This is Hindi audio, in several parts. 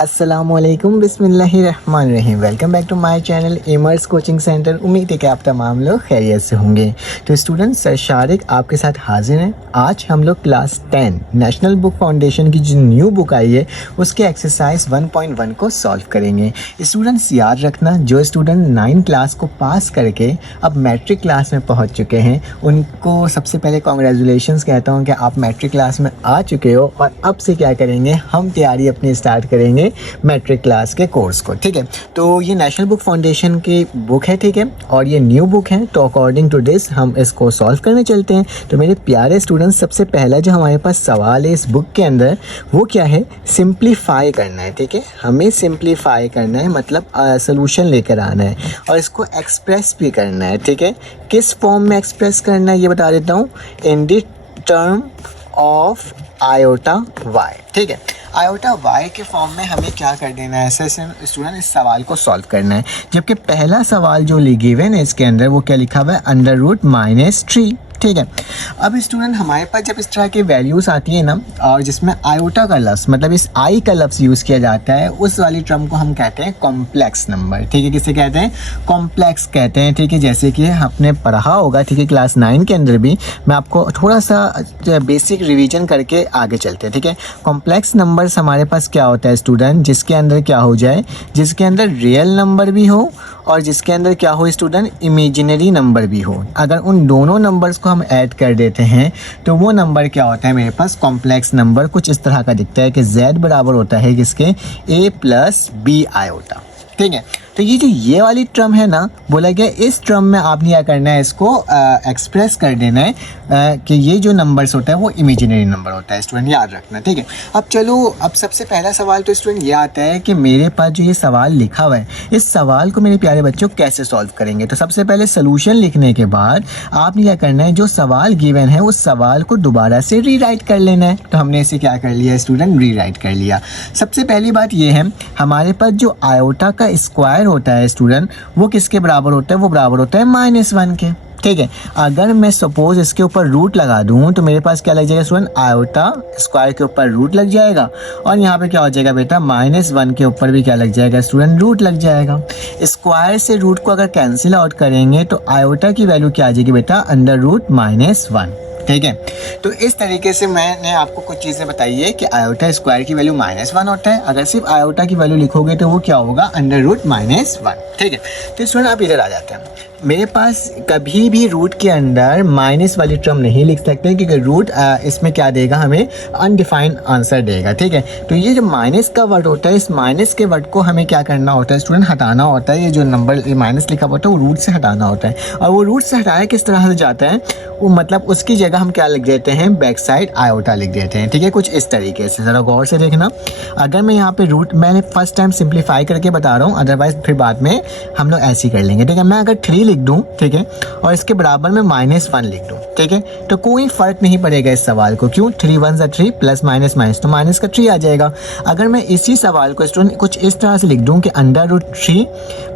अस्सलामुअलैकुम बिस्मिल्लाहिर्रहमानिर्रहीम। Welcome back to my channel एमर्स कोचिंग सेंटर। उम्मीद है कि आप तमाम लोग खैरियत से होंगे। तो स्टूडेंट्स, सर शारिक आपके साथ हाजिर हैं। आज हम लोग क्लास 10 नेशनल बुक फाउंडेशन की जो न्यू बुक आई है उसके एक्सरसाइज 1.1 को सॉल्व करेंगे। स्टूडेंट्स, याद रखना, जो स्टूडेंट 9 क्लास को पास करके अब मैट्रिक क्लास में पहुँच चुके हैं उनको सबसे पहले कॉन्ग्रेचुलेशंस कहता हूँ कि आप मैट्रिक क्लास में आ चुके हो। और अब से क्या करेंगे, हम तैयारी अपनी स्टार्ट करेंगे मैट्रिक क्लास के कोर्स को। ठीक है, तो ये नेशनल बुक फाउंडेशन की बुक है, ठीक है, और ये न्यू बुक है। तो अकॉर्डिंग टू दिस हम इसको सॉल्व करने चलते हैं। तो मेरे प्यारे स्टूडेंट्स, सबसे पहला जो हमारे पास सवाल है इस बुक के अंदर वो क्या है, सिंप्लीफाई करना है। ठीक है, हमें सिंप्लीफाई करना है, मतलब सोल्यूशन लेकर आना है और इसको एक्सप्रेस भी करना है। ठीक है, किस फॉर्म में एक्सप्रेस करना है ये बता देता हूँ, in the term of iota y. ठीक है, आयोटा वाई के फॉर्म में हमें क्या कर देना है, ऐसे स्टूडेंट इस सवाल को सॉल्व करना है। जबकि पहला सवाल जो गिवन है इसके अंदर वो क्या लिखा हुआ है, √-3। ठीक है, अब स्टूडेंट हमारे पास जब इस तरह की वैल्यूज़ आती है ना, और जिसमें आयोटा का लफ्ज़, मतलब इस आई का लफ्ज़ यूज़ किया जाता है, उस वाली टर्म को हम कहते हैं कॉम्प्लेक्स नंबर। ठीक है, किसे कहते हैं, कॉम्प्लेक्स कहते हैं। ठीक है, जैसे कि आपने पढ़ा होगा, ठीक है, क्लास 9 के अंदर भी। मैं आपको थोड़ा सा बेसिक रिवीजन करके आगे चलते हैं। ठीक है, कॉम्प्लेक्स नंबर्स हमारे पास क्या होता है स्टूडेंट, जिसके अंदर क्या हो जाए, जिसके अंदर रियल नंबर भी हो और जिसके अंदर क्या हो स्टूडेंट, इमेजिनरी नंबर भी हो। अगर उन दोनों नंबर्स को हम ऐड कर देते हैं तो वो नंबर क्या होता है मेरे पास, कॉम्प्लेक्स नंबर कुछ इस तरह का दिखता है कि z बराबर होता है किसके, a+b आयोटा। ठीक है, तो ये वाली टर्म है ना, बोला गया इस टर्म में आपने क्या करना है, इसको एक्सप्रेस कर देना है कि ये जो नंबर्स होता है वो इमेजिनरी नंबर होता है। स्टूडेंट याद रखना। ठीक है, अब चलो, अब सबसे पहला सवाल तो स्टूडेंट ये आता है कि मेरे पास जो ये सवाल लिखा हुआ है, इस सवाल को मेरे प्यारे बच्चों कैसे सॉल्व करेंगे। तो सबसे पहले सोल्यूशन लिखने के बाद आपने क्या करना है, जो सवाल गिवन है उस सवाल को दोबारा से रीराइट कर लेना है। तो हमने इसे क्या कर लिया स्टूडेंट, रीराइट कर लिया। सबसे पहली बात ये है, हमारे पास जो आयोटा का स्क्वायर होता है स्टूडेंट वो किसके बराबर होता है, वो बराबर होता है -1 के। ठीक है, अगर मैं सपोज इसके ऊपर रूट लगा दूं तो मेरे पास क्या लग जाएगा स्टूडेंट, आयोटा स्क्वायर के ऊपर रूट लग जाएगा और यहाँ पे क्या हो जाएगा बेटा, -1 के ऊपर भी क्या लग जाएगा स्टूडेंट, रूट लग जाएगा। स्क्वायर से रूट को अगर कैंसिल आउट करेंगे तो आयोटा की वैल्यू क्या आ जाएगी बेटा, √-1। ठीक है, तो इस तरीके से मैंने आपको कुछ चीज़ें बताई है कि आयोटा स्क्वायर की वैल्यू -1 होता है। अगर सिर्फ आयोटा की वैल्यू लिखोगे तो वो क्या होगा, √-1। ठीक है, तो स्टूडेंट आप इधर आ जाते हैं। मेरे पास कभी भी रूट के अंदर माइनस वाली टर्म नहीं लिख सकते क्योंकि रूट इसमें क्या देगा, हमें अनडिफाइंड आंसर देगा। ठीक है, तो ये जो माइनस का वर्ड होता है, इस माइनस के वर्ड को हमें क्या करना होता है स्टूडेंट, हटाना होता है। ये जो नंबर माइनस लिखा होता है वो रूट से हटाना होता है। और वो रूट से हटाया किस तरह से जाता है, वो मतलब उसकी जगह हम क्या लिख देते हैं, बैक साइड आयोटा लिख देते हैं। ठीक है, कुछ इस तरीके से, ज़रा गौर से देखना। अगर मैं यहाँ पे रूट, मैंने फर्स्ट टाइम सिंप्लीफाई करके बता रहा हूँ, अदरवाइज फिर बाद में हम लोग ऐसे ही कर लेंगे। ठीक है, मैं अगर 3 लिख दूँ, ठीक है, और इसके बराबर में -1 लिख दूँ, ठीक है, तो कोई फ़र्क नहीं पड़ेगा इस सवाल को। क्यों, 3 × 1 = 3 प्लस माइनस माइनस तो माइनस का 3 आ जाएगा। अगर मैं इसी सवाल को स्टूडेंट कुछ इस तरह से लिख दूँ कि √3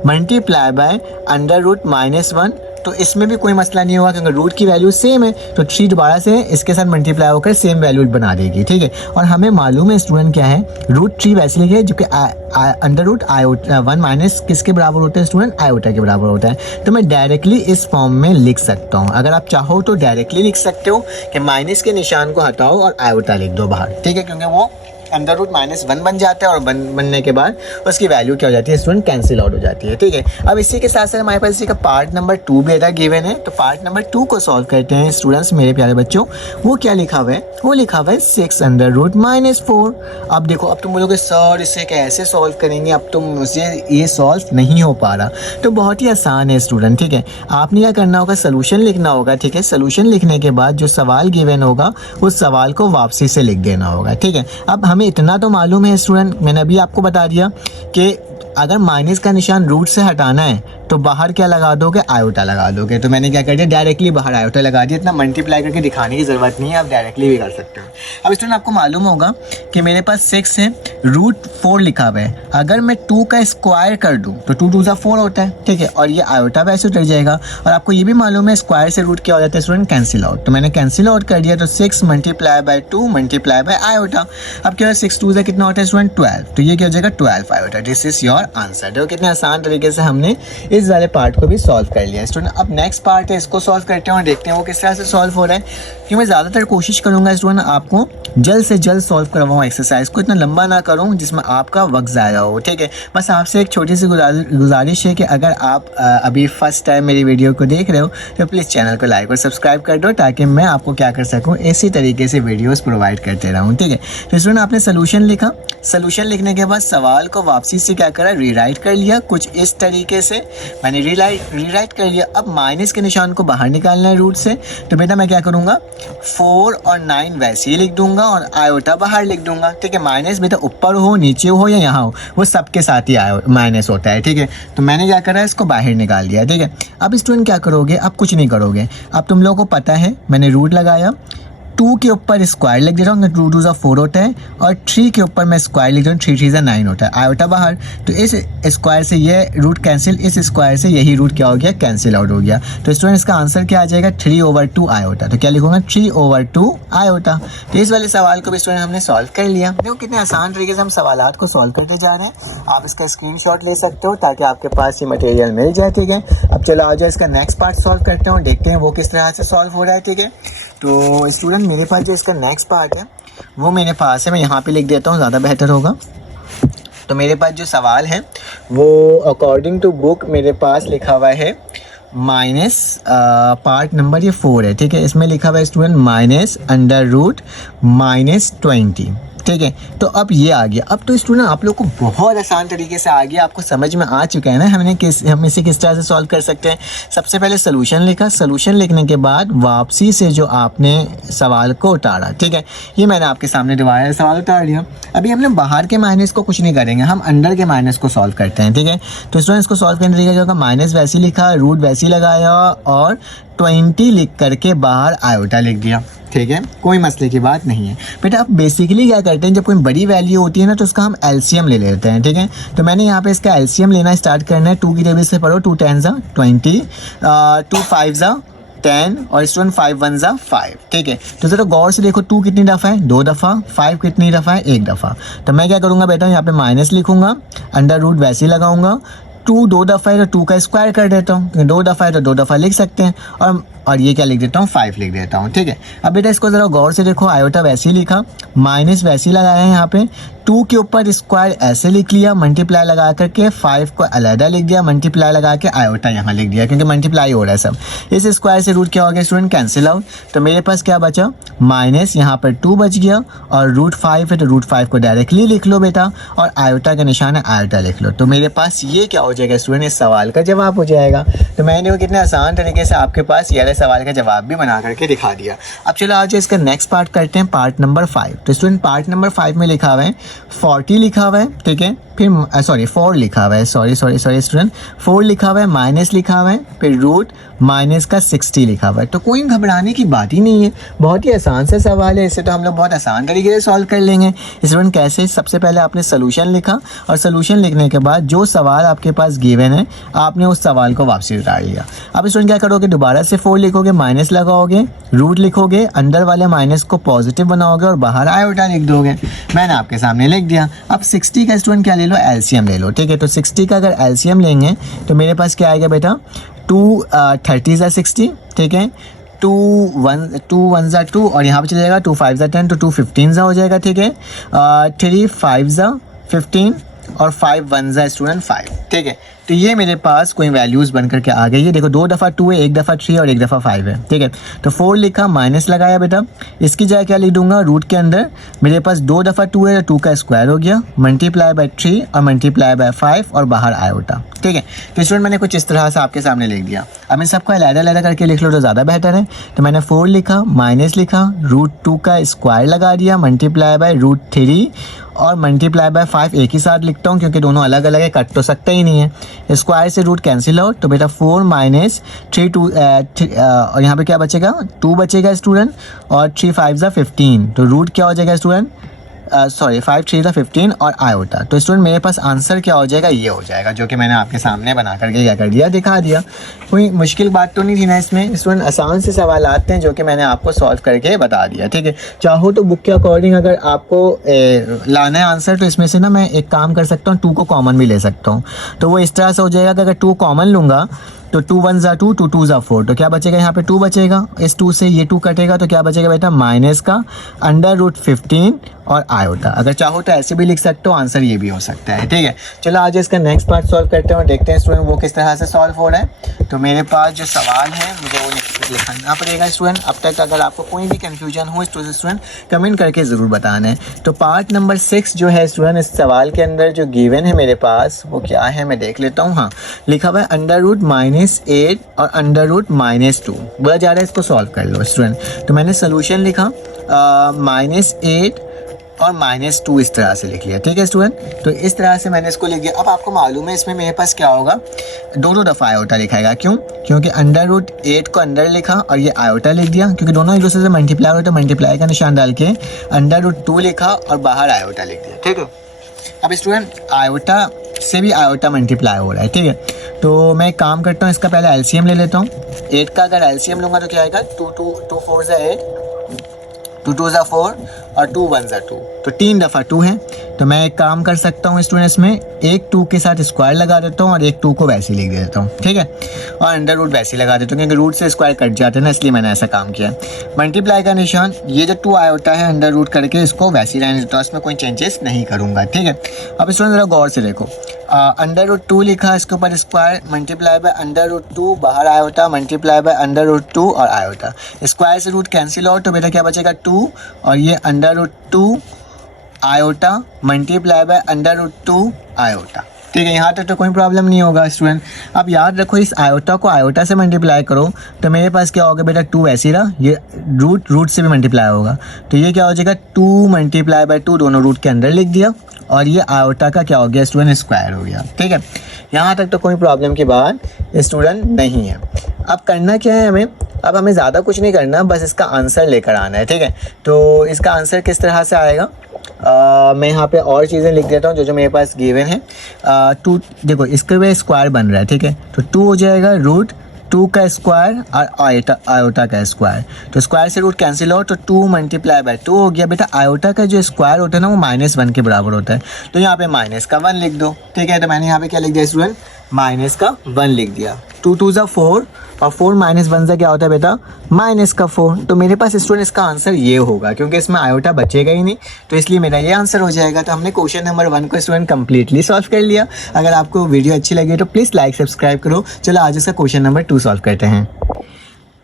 मल्टीप्लाई बाय √-1, तो इसमें भी कोई मसला नहीं होगा क्योंकि रूट की वैल्यू सेम है। तो 3 दोबारा से इसके साथ मल्टीप्लाई होकर सेम वैल्यू बना देगी। ठीक है, और हमें मालूम है स्टूडेंट क्या है, √3 वैसे लिखे जो कि √1 माइनस किसके बराबर होता है स्टूडेंट, आयोटा के बराबर होता है। तो मैं डायरेक्टली इस फॉर्म में लिख सकता हूँ। अगर आप चाहो तो डायरेक्टली लिख सकते हो कि माइनस के निशान को हटाओ और आयोटा लिख दो बाहर। ठीक है, क्योंकि वो √-1 बन जाता है और बनने के बाद उसकी वैल्यू क्या हो जाती है स्टूडेंट, कैंसिल आउट हो जाती है। ठीक है, अब इसी के साथ साथ हमारे पास इसी का पार्ट नंबर 2 भी अदा गिवन है। तो पार्ट नंबर 2 को सॉल्व करते हैं स्टूडेंट्स, मेरे प्यारे बच्चों। वो क्या लिखा हुआ है, वो लिखा हुआ है 6√-4। अब देखो, अब तुम बोलोगे सर इसे कैसे सॉल्व करेंगे, अब तुम मुझे ये सॉल्व नहीं हो पा रहा। तो बहुत ही आसान है स्टूडेंट। ठीक है, आपने क्या करना होगा, सोल्यूशन लिखना होगा। ठीक है, सोल्यूशन लिखने के बाद जो सवाल गिवन होगा उस सवाल को वापसी से लिख देना होगा। ठीक है, अब हमें इतना तो मालूम है स्टूडेंट, मैंने अभी आपको बता दिया कि अगर माइनस का निशान रूट से हटाना है तो बाहर क्या लगा दोगे, आयोटा लगा दोगे। तो मैंने क्या कर दिया, डायरेक्टली बाहर आयोटा लगा दिया। इतना मल्टीप्लाई करके दिखाने की ज़रूरत नहीं है, आप डायरेक्टली भी कर सकते हो। अब स्टूडेंट आपको मालूम होगा कि मेरे पास 6 है, रूट 4 लिखा हुआ है। अगर मैं 2 का स्क्वायर कर दूँ तो 2 2 4 होता है, ठीक है, और ये आयोटा वैसे उतर जाएगा। और आपको ये भी मालूम है स्क्वायर से रूट क्या हो जाता है स्टूडेंट, कैंसिल आउट। तो मैंने कैंसिल आउट कर दिया, तो 6 multiply by 2 multiply by iota. अब क्या है, 6 2 से कितना होता है स्टूडेंट, 12। तो ये क्या हो जाएगा, 12 iota. This is your answer. देखो कितने आसान तरीके से हमने इस वाले पार्ट को भी सॉल्व कर लिया स्टूडेंट। अब नेक्स्ट पार्ट है, इसको सॉल्व करते हैं और देखते हैं वो किस तरह से सॉल्व हो रहा है। क्योंकि मैं ज़्यादातर कोशिश करूँगा स्टूडेंट आपको जल्द से जल्द सॉल्व करवाऊँ एक्सरसाइज को, इतना लंबा ना करूँ जिसमें आपका वक्त ज़ाया हो, ठीक है। बस आपसे एक छोटी सी गुजारिश है कि अगर आप अभी फर्स्ट टाइम मेरी वीडियो को देख रहे हो तो प्लीज़ चैनल को लाइक और सब्सक्राइब कर दो, ताकि मैं आपको क्या कर सकूँ, इसी तरीके से वीडियोस प्रोवाइड करते रहूँ, ठीक है। तो स्टूडेंट आपने सोल्यूशन लिखा, सोल्यूशन लिखने के बाद सवाल को वापसी से क्या करा, रीराइट कर लिया कुछ इस तरीके से। मैंने रीराइट कर लिया। अब माइनस के निशान को बाहर निकालना है रूट से, तो बेटा मैं क्या करूँगा, 4 और 9 वैसे ही लिख दूंगा और आयोटा बाहर लिख दूंगा, ठीक है। माइनस बेटा ऊपर हो, नीचे हो या यहाँ हो, वो सबके साथ ही माइनस होता है, ठीक है। तो मैंने क्या करा, इसको बाहर निकाल दिया, ठीक है। अब स्टूडेंट क्या करोगे, अब कुछ नहीं करोगे। अब तुम लोगों को पता है मैंने रूट लगाया, 2 के ऊपर स्क्वायर लिख दे रहा हूँ, 2 2 4 होता है, और 3 के ऊपर मैं स्क्वायर लिख रहा हूँ, 3 3 9 होता है, आयोटा बाहर। तो इस स्क्वायर से ये रूट कैंसिल, इस स्क्वायर से यही रूट क्या हो गया, कैंसिल आउट हो गया। तो स्टूडेंट इसका आंसर क्या आ जाएगा, 3/2 आयोटा। तो क्या लिखूंगा, 3/2 आयोटा। तो इस वाले सवाल को भी स्टूडेंट हमने सॉल्व कर लिया। देखो कितने आसान तरीके से हम सवालात को सॉल्व करते जा रहे हैं। आप इसका स्क्रीनशॉट ले सकते हो ताकि आपके पास ये मटेरियल मिल जाए, ठीक है। अब चलो आ जाओ इसका नेक्स्ट पार्ट सॉल्व करते हैं और देखते हैं वो किस तरह से सॉल्व हो रहा है, ठीक है। तो स्टूडेंट मेरे पास जो इसका नेक्स्ट पार्ट है वो मेरे पास है, मैं यहाँ पे लिख देता हूँ, ज़्यादा बेहतर होगा। तो मेरे पास जो सवाल है वो अकॉर्डिंग टू बुक मेरे पास लिखा हुआ है माइनस पार्ट नंबर ये 4 है, ठीक है। इसमें लिखा हुआ है स्टूडेंट -√-20, ठीक है। तो अब ये आ गया। अब तो स्टूडेंट आप लोग को बहुत आसान तरीके से आ गया, आपको समझ में आ चुका है ना हम इसे किस तरह से सॉल्व कर सकते हैं। सबसे पहले सोल्यूशन लिखा, सोल्यूशन लिखने के बाद वापसी से जो आपने सवाल को उतारा, ठीक है। ये मैंने आपके सामने दोबारा सवाल उतार दिया। अभी हमने बाहर के माइनस को कुछ नहीं करेंगे, हम अंदर के माइनस को सॉल्व करते हैं, ठीक है। तो स्टूडेंट इसको सॉल्व करने तरीका जो होगा, माइनस वैसे लिखा, रूट वैसे लगाया और 20 लिख करके बाहर आयोटा लिख दिया, ठीक है। कोई मसले की बात नहीं है बेटा। अब बेसिकली क्या करते हैं, जब कोई बड़ी वैल्यू होती है ना तो उसका हम एलसीएम ले लेते हैं, ठीक है। तो मैंने यहाँ पे इसका एलसीएम लेना स्टार्ट करना है। 2 की टेबल से पढ़ो, 2 10 20, 2 5 10 और स्टूडेंट 5 1 5, ठीक है। तो जरा गौर से देखो, 2 कितनी दफ़ा है, 2 दफ़ा, 5 कितनी दफ़ा है, 1 दफ़ा। तो मैं क्या करूँगा बेटा, यहाँ पे माइनस लिखूंगा, अंडर रूट वैसे ही लगाऊंगा। 2 2 दफ़ा है तो 2 का स्क्वायर कर देता हूँ, 2 दफ़ा है तो 2 दफ़ा लिख सकते हैं। और ये क्या लिख देता हूँ, 5 लिख देता हूँ, ठीक है। अब बेटा इसको ज़रा गौर से देखो, आयोटा वैसे ही लिखा, माइनस वैसे ही लगाया है, यहाँ पे 2 के ऊपर स्क्वायर ऐसे लिख लिया, मल्टीप्लाई लगा करके 5 को अलहदा लिख दिया, मल्टीप्लाई लगा के आयोटा यहाँ लिख दिया, क्योंकि मल्टीप्लाई हो रहा है सब। इस स्क्वायर से रूट क्या हो गया स्टूडेंट, कैंसिल आउट। तो मेरे पास क्या बचा, माइनस यहाँ पर 2 बच गया, और रूट 5 है तो रूट 5 को डायरेक्टली लिख लो बेटा, और आयोटा का निशान है, आयोटा लिख लो। तो मेरे पास ये क्या हो जाएगा स्टूडेंट, इस सवाल का जवाब हो जाएगा। तो मैंने वो कितने आसान तरीके से आपके पास ये सवाल का जवाब भी बना करके दिखा दिया। अब चलो आज इसका नेक्स्ट पार्ट करते हैं, पार्ट नंबर 5। तो स्टूडेंट पार्ट नंबर 5 में लिखा हुआ है 40 लिखा हुआ है, ठीक है। फिर 4 लिखा हुआ है, सॉरी स्टूडेंट 4 लिखा हुआ है, माइनस लिखा हुआ है, फिर रूट माइनस का 60 लिखा हुआ है। तो कोई घबराने की बात ही नहीं है, बहुत ही आसान सा सवाल है। इसे तो हम लोग बहुत आसान तरीके से सॉल्व कर लेंगे। स्टूडेंट कैसे, सबसे पहले आपने सोल्यूशन लिखा, और सोल्यूशन लिखने के बाद जो सवाल आपके पास गिवन है आपने उस सवाल को वापसी उतार लिया। अब स्टूडेंट क्या करोगे, दोबारा से 4 लिखोगे, माइनस लगाओगे, रूट लिखोगे, अंदर वाले माइनस को पॉजिटिव बनाओगे और बाहर आयोटा लिख दोगे। मैंने आपके सामने लिख दिया। अब 60 का स्टूडेंट क्या ले लो, एलसीएम ले लो, ठीक है। तो 60 का अगर एलसीएम लेंगे तो मेरे पास क्या आएगा बेटा, 2 30 60, ठीक है। 2 1 2 और यहाँ पे चले जाएगा 2 5 10, तो 2 15 हो जाएगा, ठीक है। 3 5 15 और 5 1 स्टूडेंट 5, ठीक है। तो ये मेरे पास कोई वैल्यूज़ बन करके आ गई है। देखो 2 दफ़ा 2 है, 1 दफ़ा 3 और 1 दफ़ा 5 है, ठीक है। तो 4 लिखा, माइनस लगाया बेटा, इसकी जगह क्या लिख दूंगा, रूट के अंदर मेरे पास 2 दफ़ा 2 है तो 2 का स्क्वायर हो गया, मल्टीप्लाई बाय 3 और मल्टीप्लाई बाय 5 और बाहर आयोटा, ठीक है। तो स्टूडेंट मैंने कुछ इस तरह से आपके सामने लिख दिया। अब इन सबको अलग-अलग करके लिख लो तो ज़्यादा बेहतर है। तो मैंने 4 लिखा, माइनस लिखा, रूट 2 का स्क्वायर लगा दिया, मल्टीप्लाई बाय रूट 3 और मल्टीप्लाई बाय 5 एक ही साथ लिखता हूँ क्योंकि दोनों अलग अलग है, कट तो सकता ही नहीं है। स्क्वायर से रूट कैंसिल आउट, तो बेटा 4 माइनस 3 2 और यहाँ पे क्या बचेगा, 2 बचेगा स्टूडेंट, और 3 5 ज़ा 15, तो रूट क्या हो जाएगा स्टूडेंट, 5 3 ज़ा 15 और आयोटा। तो स्टूडेंट मेरे पास आंसर क्या हो जाएगा, ये हो जाएगा, जो कि मैंने आपके सामने बना करके क्या कर दिया, दिखा दिया। कोई मुश्किल बात तो नहीं थी ना इसमें स्टूडेंट, आसान से सवाल आते हैं जो कि मैंने आपको सॉल्व करके बता दिया, ठीक है। चाहो तो बुक के अकॉर्डिंग अगर आपको लाना है आंसर, तो इसमें से ना मैं एक काम कर सकता हूँ, 2 को कॉमन भी ले सकता हूँ। तो वो इस तरह से हो जाएगा कि अगर 2 कॉमन लूँगा तो 2 1 ज़ा 2, 2 2 ज़ा 4, तो क्या बचेगा, यहाँ पे 2 बचेगा, इस 2 से ये 2 कटेगा, तो क्या बचेगा बेटा, माइनस का अंडर रूट 15 और आयोटा। अगर चाहो तो ऐसे भी लिख सकते हो, आंसर ये भी हो सकता है, ठीक है। चलो आज इसका नेक्स्ट पार्ट सॉल्व करते हैं और देखते हैं स्टूडेंट वो किस तरह से सॉल्व हो रहा है। तो मेरे पास जो सवाल है मुझे वो लिखना पड़ेगा स्टूडेंट। अब तक अगर आपको कोई भी कन्फ्यूजन हो तो स्टूडेंट कमेंट करके ज़रूर बताना है। तो पार्ट नंबर 6 जो है स्टूडेंट, इस सवाल के अंदर जो गिवन है मेरे पास वो क्या है, मैं देख लेता हूँ। हाँ, लिखा हुआ है अंडर रूट -8 और अंडर रूट -2, बोला जा रहा है इसको सॉल्व कर लो स्टूडेंट। तो मैंने सोल्यूशन लिखा -8 और -2 इस तरह से लिख लिया, ठीक है स्टूडेंट। तो इस तरह से मैंने इसको लिख दिया। अब आपको मालूम है इसमें मेरे पास क्या होगा, दोनों दफ़ा आयोटा लिखाएगा, क्यों, क्योंकि अंडर रूट 8 को अंदर लिखा और ये आयोटा लिख दिया, क्योंकि दोनों एक दूसरे से मल्टीप्लाई होता है, मल्टीप्लाई का निशान डाल के अंडर रूट 2 लिखा और बाहर आयोटा लिख दिया, ठीक है। अब स्टूडेंट आयोटा से भी आयोटा मल्टीप्लाई हो रहा है, ठीक है। तो मैं एक काम करता हूँ, इसका पहले एलसीएम ले लेता हूँ। 8 का अगर एलसीएम लूँगा तो क्या आएगा, 2 4 ज़ा 8, 2 2 ज़ा 4 और 2 1 ज़ा 2, तो 3 दफ़ा 2 है। तो मैं एक काम कर सकता हूँ स्टूडेंट, इसमें एक 2 के साथ स्क्वायर लगा देता हूँ और एक 2 को वैसे ही लिख देता हूँ, ठीक है। और अंडर रूट वैसे ही लगा देता हूँ क्योंकि रूट से स्क्वायर कट जाते हैं ना, इसलिए मैंने ऐसा काम किया। मल्टीप्लाई का निशान, ये जो 2 आयोटा है अंडर रूट करके इसको वैसे ही रहने देता हूँ, इसमें कोई चेंजेस नहीं करूँगा, ठीक है। अब स्टूडेंट ज़रा गौर से देखो, अंडर रूट 2 लिखा, इसके ऊपर square, multiply by under root 2, बाहर iota, multiply by under root 2 और आयोटा। स्क्वायर से रूट कैंसिल आउट, तो बेटा क्या बचेगा, 2 और ये under root 2 iota multiply by under root 2 iota, ठीक है। यहाँ तक तो कोई प्रॉब्लम नहीं होगा स्टूडेंट। अब याद रखो, इस आयोटा को आयोटा से मल्टीप्लाई करो तो मेरे पास क्या होगा बेटा, 2 ऐसे ही रहा, ये रूट से भी मल्टीप्लाई होगा, तो ये क्या हो जाएगा, 2 मल्टीप्लाई बाय 2, दोनों रूट के अंदर लिख दिया, और ये आयोटा का क्या हो गया स्टूडेंट, स्क्वायर हो गया, ठीक है। यहाँ तक तो कोई प्रॉब्लम की बात स्टूडेंट नहीं है। अब करना क्या है हमें, अब हमें ज़्यादा कुछ नहीं करना, बस इसका आंसर लेकर आना है, ठीक है। तो इसका आंसर किस तरह से आएगा, मैं यहाँ पे और चीज़ें लिख देता हूँ जो मेरे पास गिवन है। 2 देखो, इसके पे स्क्वायर बन रहा है, ठीक है। तो 2 हो जाएगा रूट 2 का स्क्वायर और आयोटा का स्क्वायर, तो स्क्वायर से रूट कैंसिल हो, तो 2 मल्टीप्लाई बाय 2 हो गया। बेटा आयोटा का जो स्क्वायर होता है ना वो -1 के बराबर होता है, तो यहाँ पे माइनस का 1 लिख दो, ठीक है। तो मैंने यहाँ पे क्या लिख दिया स्टूडेंट, माइनस का 1 लिख दिया। 2 2 ज़ा 4 और 4 माइनस 1 ज़ा क्या होता है बेटा, माइनस का 4। तो मेरे पास स्टूडेंट इसका आंसर ये होगा, क्योंकि इसमें आयोटा बचेगा ही नहीं, तो इसलिए मेरा ये आंसर हो जाएगा। तो हमने क्वेश्चन नंबर 1 को स्टूडेंट कंप्लीटली सॉल्व कर लिया। अगर आपको वीडियो अच्छी लगी तो प्लीज़ लाइक सब्सक्राइब करो। चलो आज इसका क्वेश्चन नंबर 2 सॉल्व करते हैं।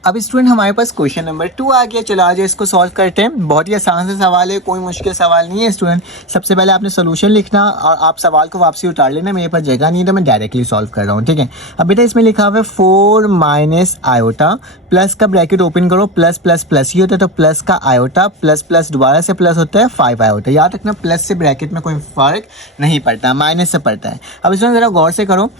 अब स्टूडेंट हमारे पास क्वेश्चन नंबर 2 आ गया। चलो आज इसको सॉल्व करते हैं। बहुत ही आसान सा सवाल है, कोई मुश्किल सवाल नहीं है स्टूडेंट। सबसे पहले आपने सोल्यूशन लिखना और आप सवाल को वापसी उतार लेना। मेरे पास जगह नहीं है तो मैं डायरेक्टली सॉल्व कर रहा हूँ, ठीक है। अब बेटा इसमें लिखा हुआ है 4 माइनस आयोटा, प्लस का ब्रैकेट ओपन करो, प्लस प्लस प्लस ही होता है, तो प्लस का आयोटा प्लस प्लस दोबारा से प्लस होता है 5 आयोटा। याद रखना प्लस से ब्रैकेट में कोई फ़र्क नहीं पड़ता, माइनस से पड़ता है। अब स्टूडेंट ज़रा गौर से करो,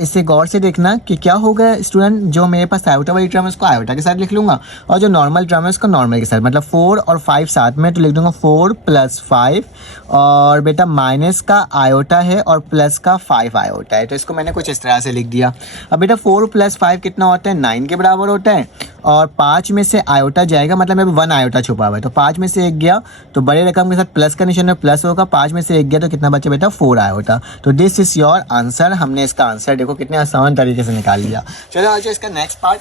इससे गौर से देखना कि क्या होगा स्टूडेंट। जो मेरे पास आयोटा वाली टर्म है उसको आयोटा के साथ लिख लूँगा और जो नॉर्मल टर्म है उसको नॉर्मल के साथ, मतलब 4 और 5 साथ में, तो लिख दूँगा 4 + 5 और बेटा माइनस का आयोटा है और प्लस का 5 आयोटा है, तो इसको मैंने कुछ इस तरह से लिख दिया। अब बेटा 4 + 5 कितना होता है, 9 के बराबर होता है और 5 में से आयोटा जाएगा, मतलब अभी 1 आयोटा छुपा हुआ है, तो 5 में से 1 गया तो बड़े रकम के साथ प्लस का निशान में प्लस होगा। 5 में से 1 गया तो कितना बचा बेटा, 4 आयोटा। तो दिस इज़ योर आंसर। हमने इसका आंसर देखो कितने आसान तरीके से निकाल लिया। चलो आज इसका नेक्स्ट पार्ट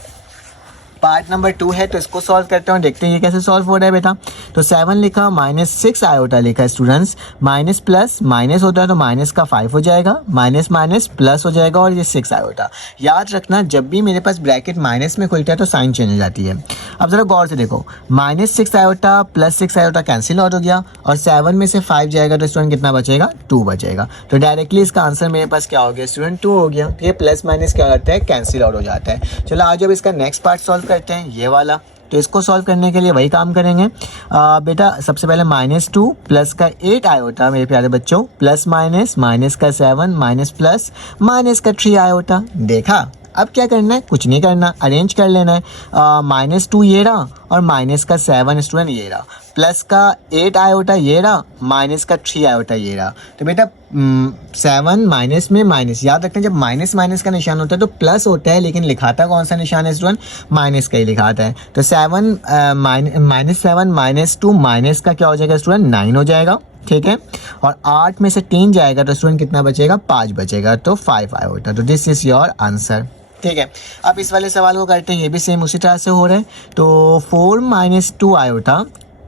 पार्ट नंबर 2 है, तो इसको सॉल्व करते हैं, देखते हैं ये कैसे सॉल्व हो रहा है बेटा। तो 7 लिखा, -6 आयोटा लिखा स्टूडेंट्स, माइनस प्लस माइनस होता है तो माइनस का 5 हो जाएगा, माइनस माइनस प्लस हो जाएगा और ये 6 आयोटा। याद रखना जब भी मेरे पास ब्रैकेट माइनस में खुलता है तो साइन चेंज हो जाती है। अब ज़रा गौर से देखो, -6 iota plus 6 iota cancel out हो गया और 7 में से 5 जाएगा तो स्टूडेंट कितना बचेगा, 2 बचेगा। तो डायरेक्टली इसका आंसर मेरे पास क्या हो गया स्टूडेंट, 2 हो गया। ये प्लस माइनस क्या होता है, कैंसिल आउट हो जाता है। चलो आज अब इसका नेक्स्ट पार्ट सॉल्व करते हैं, ये वाला। तो इसको सॉल्व करने के लिए वही काम करेंगे बेटा। सबसे पहले -2 प्लस का 8 आयोटा मेरे प्यारे बच्चों, प्लस माइनस माइनस का 7 माइनस प्लस माइनस का 3 आयोटा। देखा, अब क्या करना है, कुछ नहीं करना, अरेंज कर लेना है। -2 ये रहा और माइनस का 7 स्टूडेंट ये रहा, प्लस का 8 आयोटा ये रहा, माइनस का 3 आयोटा ये रहा। तो बेटा 7 माइनस में माइनस, याद रखना जब माइनस माइनस का निशान होता है तो प्लस होता है, लेकिन लिखाता कौन सा निशान है स्टूडेंट, माइनस का ही लिखाता है। तो -7 -2 माइनस का क्या हो जाएगा स्टूडेंट, 9 हो जाएगा, ठीक है। और 8 में से 3 जाएगा तो स्टूडेंट कितना बचेगा, 5 बचेगा, तो 5 आयोटा। तो दिस इज़ योर आंसर, ठीक है। अब इस वाले सवाल को करते हैं, ये भी सेम उसी तरह से हो रहा है। तो 4 - 2 आयोटा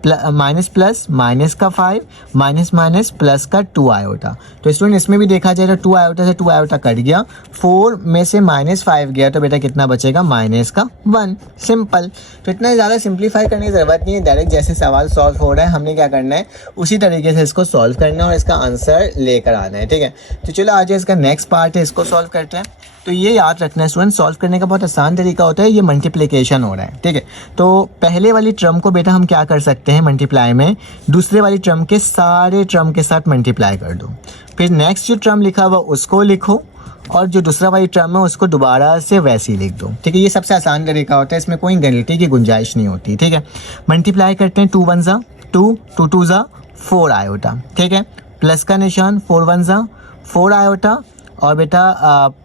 माइनस प्लस माइनस का 5 माइनस माइनस प्लस का 2 आयोटा। तो स्टूडेंट इसमें भी देखा जाए तो 2 आयोटा से 2 आयोटा कट गया, 4 में से -5 गया तो बेटा कितना बचेगा, माइनस का 1। सिंपल। तो इतना ज़्यादा सिंप्लीफाई करने की ज़रूरत नहीं है, डायरेक्ट जैसे सवाल सॉल्व हो रहा है हमने क्या करना है, उसी तरीके से इसको सॉल्व करना है और इसका आंसर लेकर आना है, ठीक है। तो चलो आज इसका नेक्स्ट पार्ट है, इसको सॉल्व करते हैं। तो ये याद रखना है स्टूडेंट, सॉल्व करने का बहुत आसान तरीका होता है, ये मल्टीप्लिकेशन हो रहा है, ठीक है। तो पहले वाली टर्म को बेटा हम क्या कर सकते हैं, मल्टीप्लाई में दूसरे वाली टर्म के सारे टर्म के साथ मल्टीप्लाई कर दो। फिर नेक्स्ट जो टर्म लिखा हुआ उसको लिखो और जो दूसरा वाली टर्म है उसको दोबारा से वैसे ही लिख दो, ठीक है। ये सबसे आसान तरीका होता है, इसमें कोई गलती की गुंजाइश नहीं होती, ठीक है। मल्टीप्लाई करते हैं, 2 × 1 = 2, 2 × 2 = 4 आयोटा, ठीक है। प्लस का निशान, 4 × 1 = 4 आयोटा और बेटा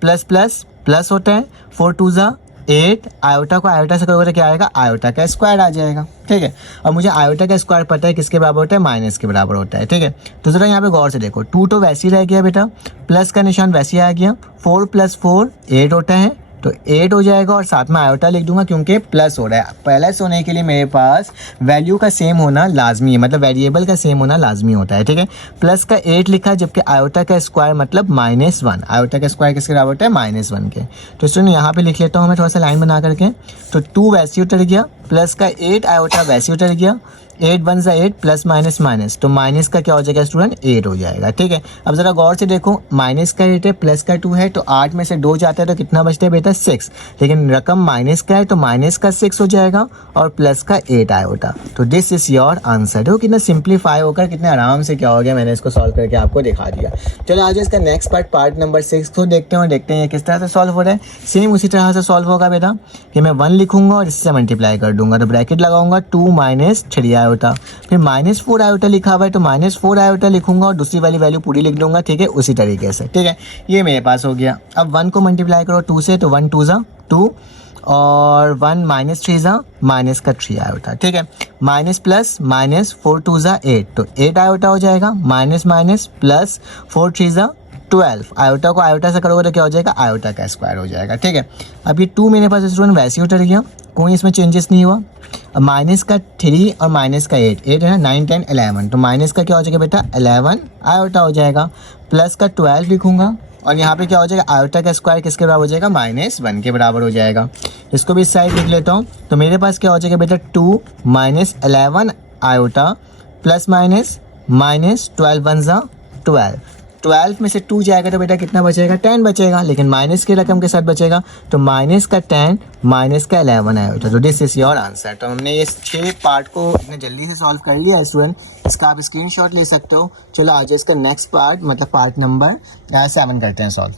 प्लस प्लस प्लस होता है, 4 × 2 = 8, आयोटा को आयोटा से करोगे तो क्या आएगा, आयोटा का स्क्वायर आ जाएगा, ठीक है। और मुझे आयोटा का स्क्वायर पता है किसके बराबर होता है, माइनस के बराबर होता है, ठीक है। तो ज़रा यहाँ पे गौर से देखो, 2 तो वैसे ही रह गया बेटा, प्लस का निशान वैसे ही आ गया, 4 + 4 8 होता है, तो 8 हो जाएगा और साथ में आयोटा लिख दूंगा क्योंकि प्लस हो रहा है। प्लस होने के लिए मेरे पास वैल्यू का सेम होना लाजमी है, मतलब वेरिएबल का सेम होना लाजमी होता है, ठीक है। प्लस का 8 लिखा, जबकि आयोटा का स्क्वायर मतलब -1, आयोटा का स्क्वायर किसके बराबर होता है, -1 के। तो स्टूडेंट यहाँ पे लिख लेता हूँ मैं थोड़ा सा लाइन बना करके। तो 2 वैसे उतर गया, प्लस का 8 आयोटा वैसे उतर गया, 8 × 1 = 8, प्लस माइनस माइनस, तो माइनस का क्या हो जाएगा स्टूडेंट, 8 हो जाएगा, ठीक है। अब ज़रा गौर से देखो, माइनस का 8 है, प्लस का 2 है, तो 8 में से 2 जाता है तो कितना बचता है बेटा, 6। लेकिन रकम माइनस का है तो माइनस का 6 हो जाएगा और प्लस का 8 आयोटा। तो दिस इज़ योर आंसर। देखो कितना सिंप्लीफाई होकर कितने आराम से क्या हो गया, मैंने इसको सॉल्व करके आपको दिखा दिया। चलो आज इसका नेक्स्ट पार्ट, पार्ट नंबर 6 को देखते हैं और देखते हैं ये किस तरह से सॉल्व हो रहा है। सेम उसी तरह से सॉल्व होगा बेटा कि मैं 1 लिखूंगा और इससे मल्टीप्लाई कर दूंगा, तो ब्रैकेट लगाऊंगा, 2 - 3 आयोटा, फिर -4 आयोटा लिखा हुआ है तो -4 आयोटा लिखूंगा और दूसरी वाली वैल्यू पूरी लिख दूंगा, ठीक है, उसी तरीके से, ठीक है। ये मेरे पास हो गया। अब 1 को मल्टीप्लाई करो 2 से, तो 1 × 2 = 2 और 1 - 3 = माइनस का 3 आयोटा, ठीक है। माइनस प्लस माइनस, 4 × 2 = 8, तो 8 आयोटा हो जाएगा, माइनस माइनस प्लस 4 × 3 = 12, आयोटा को आयोटा से करोगे तो क्या हो जाएगा, आयोटा का स्क्वायर हो जाएगा, ठीक है। अब ये 2 मेरे पास स्टूडेंट वैसे ही उतर गया, कोई इसमें चेंजेस नहीं हुआ। अब माइनस का 3 और माइनस का 8 है ना, 9 10 11, तो माइनस का क्या हो जाएगा बेटा, 11 आयोटा हो जाएगा, प्लस का 12 लिखूंगा और यहाँ पे क्या हो जाएगा, आयोटा का स्क्वायर किसके बराबर हो जाएगा, -1 के बराबर हो जाएगा। इसको भी इस साइड लिख लेता हूँ, तो मेरे पास क्या हो जाएगा बेटा, 2 - 11 आयोटा प्लस माइनस माइनस 12 × 1 = 12, 12 में से 2 जाएगा तो बेटा कितना बचेगा, 10 बचेगा, लेकिन माइनस की रकम के साथ बचेगा, तो माइनस का 10 माइनस का 11 आयोटा। तो दिस इज़ योर आंसर। तो हमने ये 6 पार्ट को इतने जल्दी से सॉल्व कर लिया है स्टूडेंट, इसका आप स्क्रीनशॉट ले सकते हो। चलो आज इसका नेक्स्ट पार्ट मतलब पार्ट नंबर 7 करते हैं सॉल्व।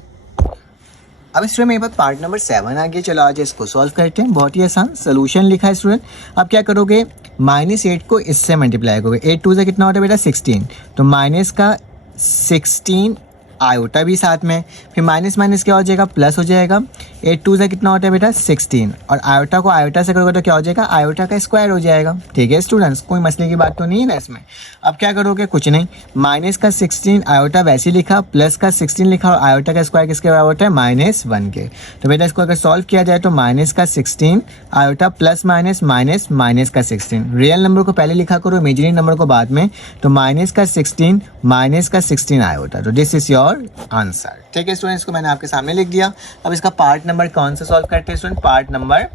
अब स्टूडेंट मेरे पास पार्ट नंबर 7 आ गया, चलो आज इसको सॉल्व करते हैं। बहुत ही आसान सोल्यूशन लिखा है स्टूडेंट। अब क्या करोगे, -8 को इससे मल्टीप्लाई करोगे, 8 × 2 = कितना होता है बेटा, 16, तो माइनस का 16 आयोटा भी साथ में, फिर माइनस माइनस क्या हो जाएगा, प्लस हो जाएगा। 8 2 से कितना होता है बेटा 16, और आयोटा को आयोटा से करोगे तो क्या हो जाएगा, आयोटा का स्क्वायर हो जाएगा। ठीक है स्टूडेंट्स, कोई मसले की बात तो नहीं है ना इसमें। अब क्या करोगे, कुछ नहीं, माइनस का 16 आयोटा वैसे ही लिखा, प्लस का 16 लिखा, और आयोटा का स्क्वायर किसके बराबर होता है, -1 के। तो बेटा इसको अगर सॉल्व किया जाए तो माइनस का 16 iota plus minus minus minus का 16, रियल नंबर को पहले लिखा करो, इमेजिनरी नंबर को बाद में। तो माइनस का 16 माइनस का 16 आयोटा, तो दिस इज योर आंसर। ठीक है स्टूडेंट्स, को मैंने आपके सामने लिख दिया। अब इसका पार्ट नंबर कौन सा सॉल्व करते हैं स्टूडेंट, पार्ट नंबर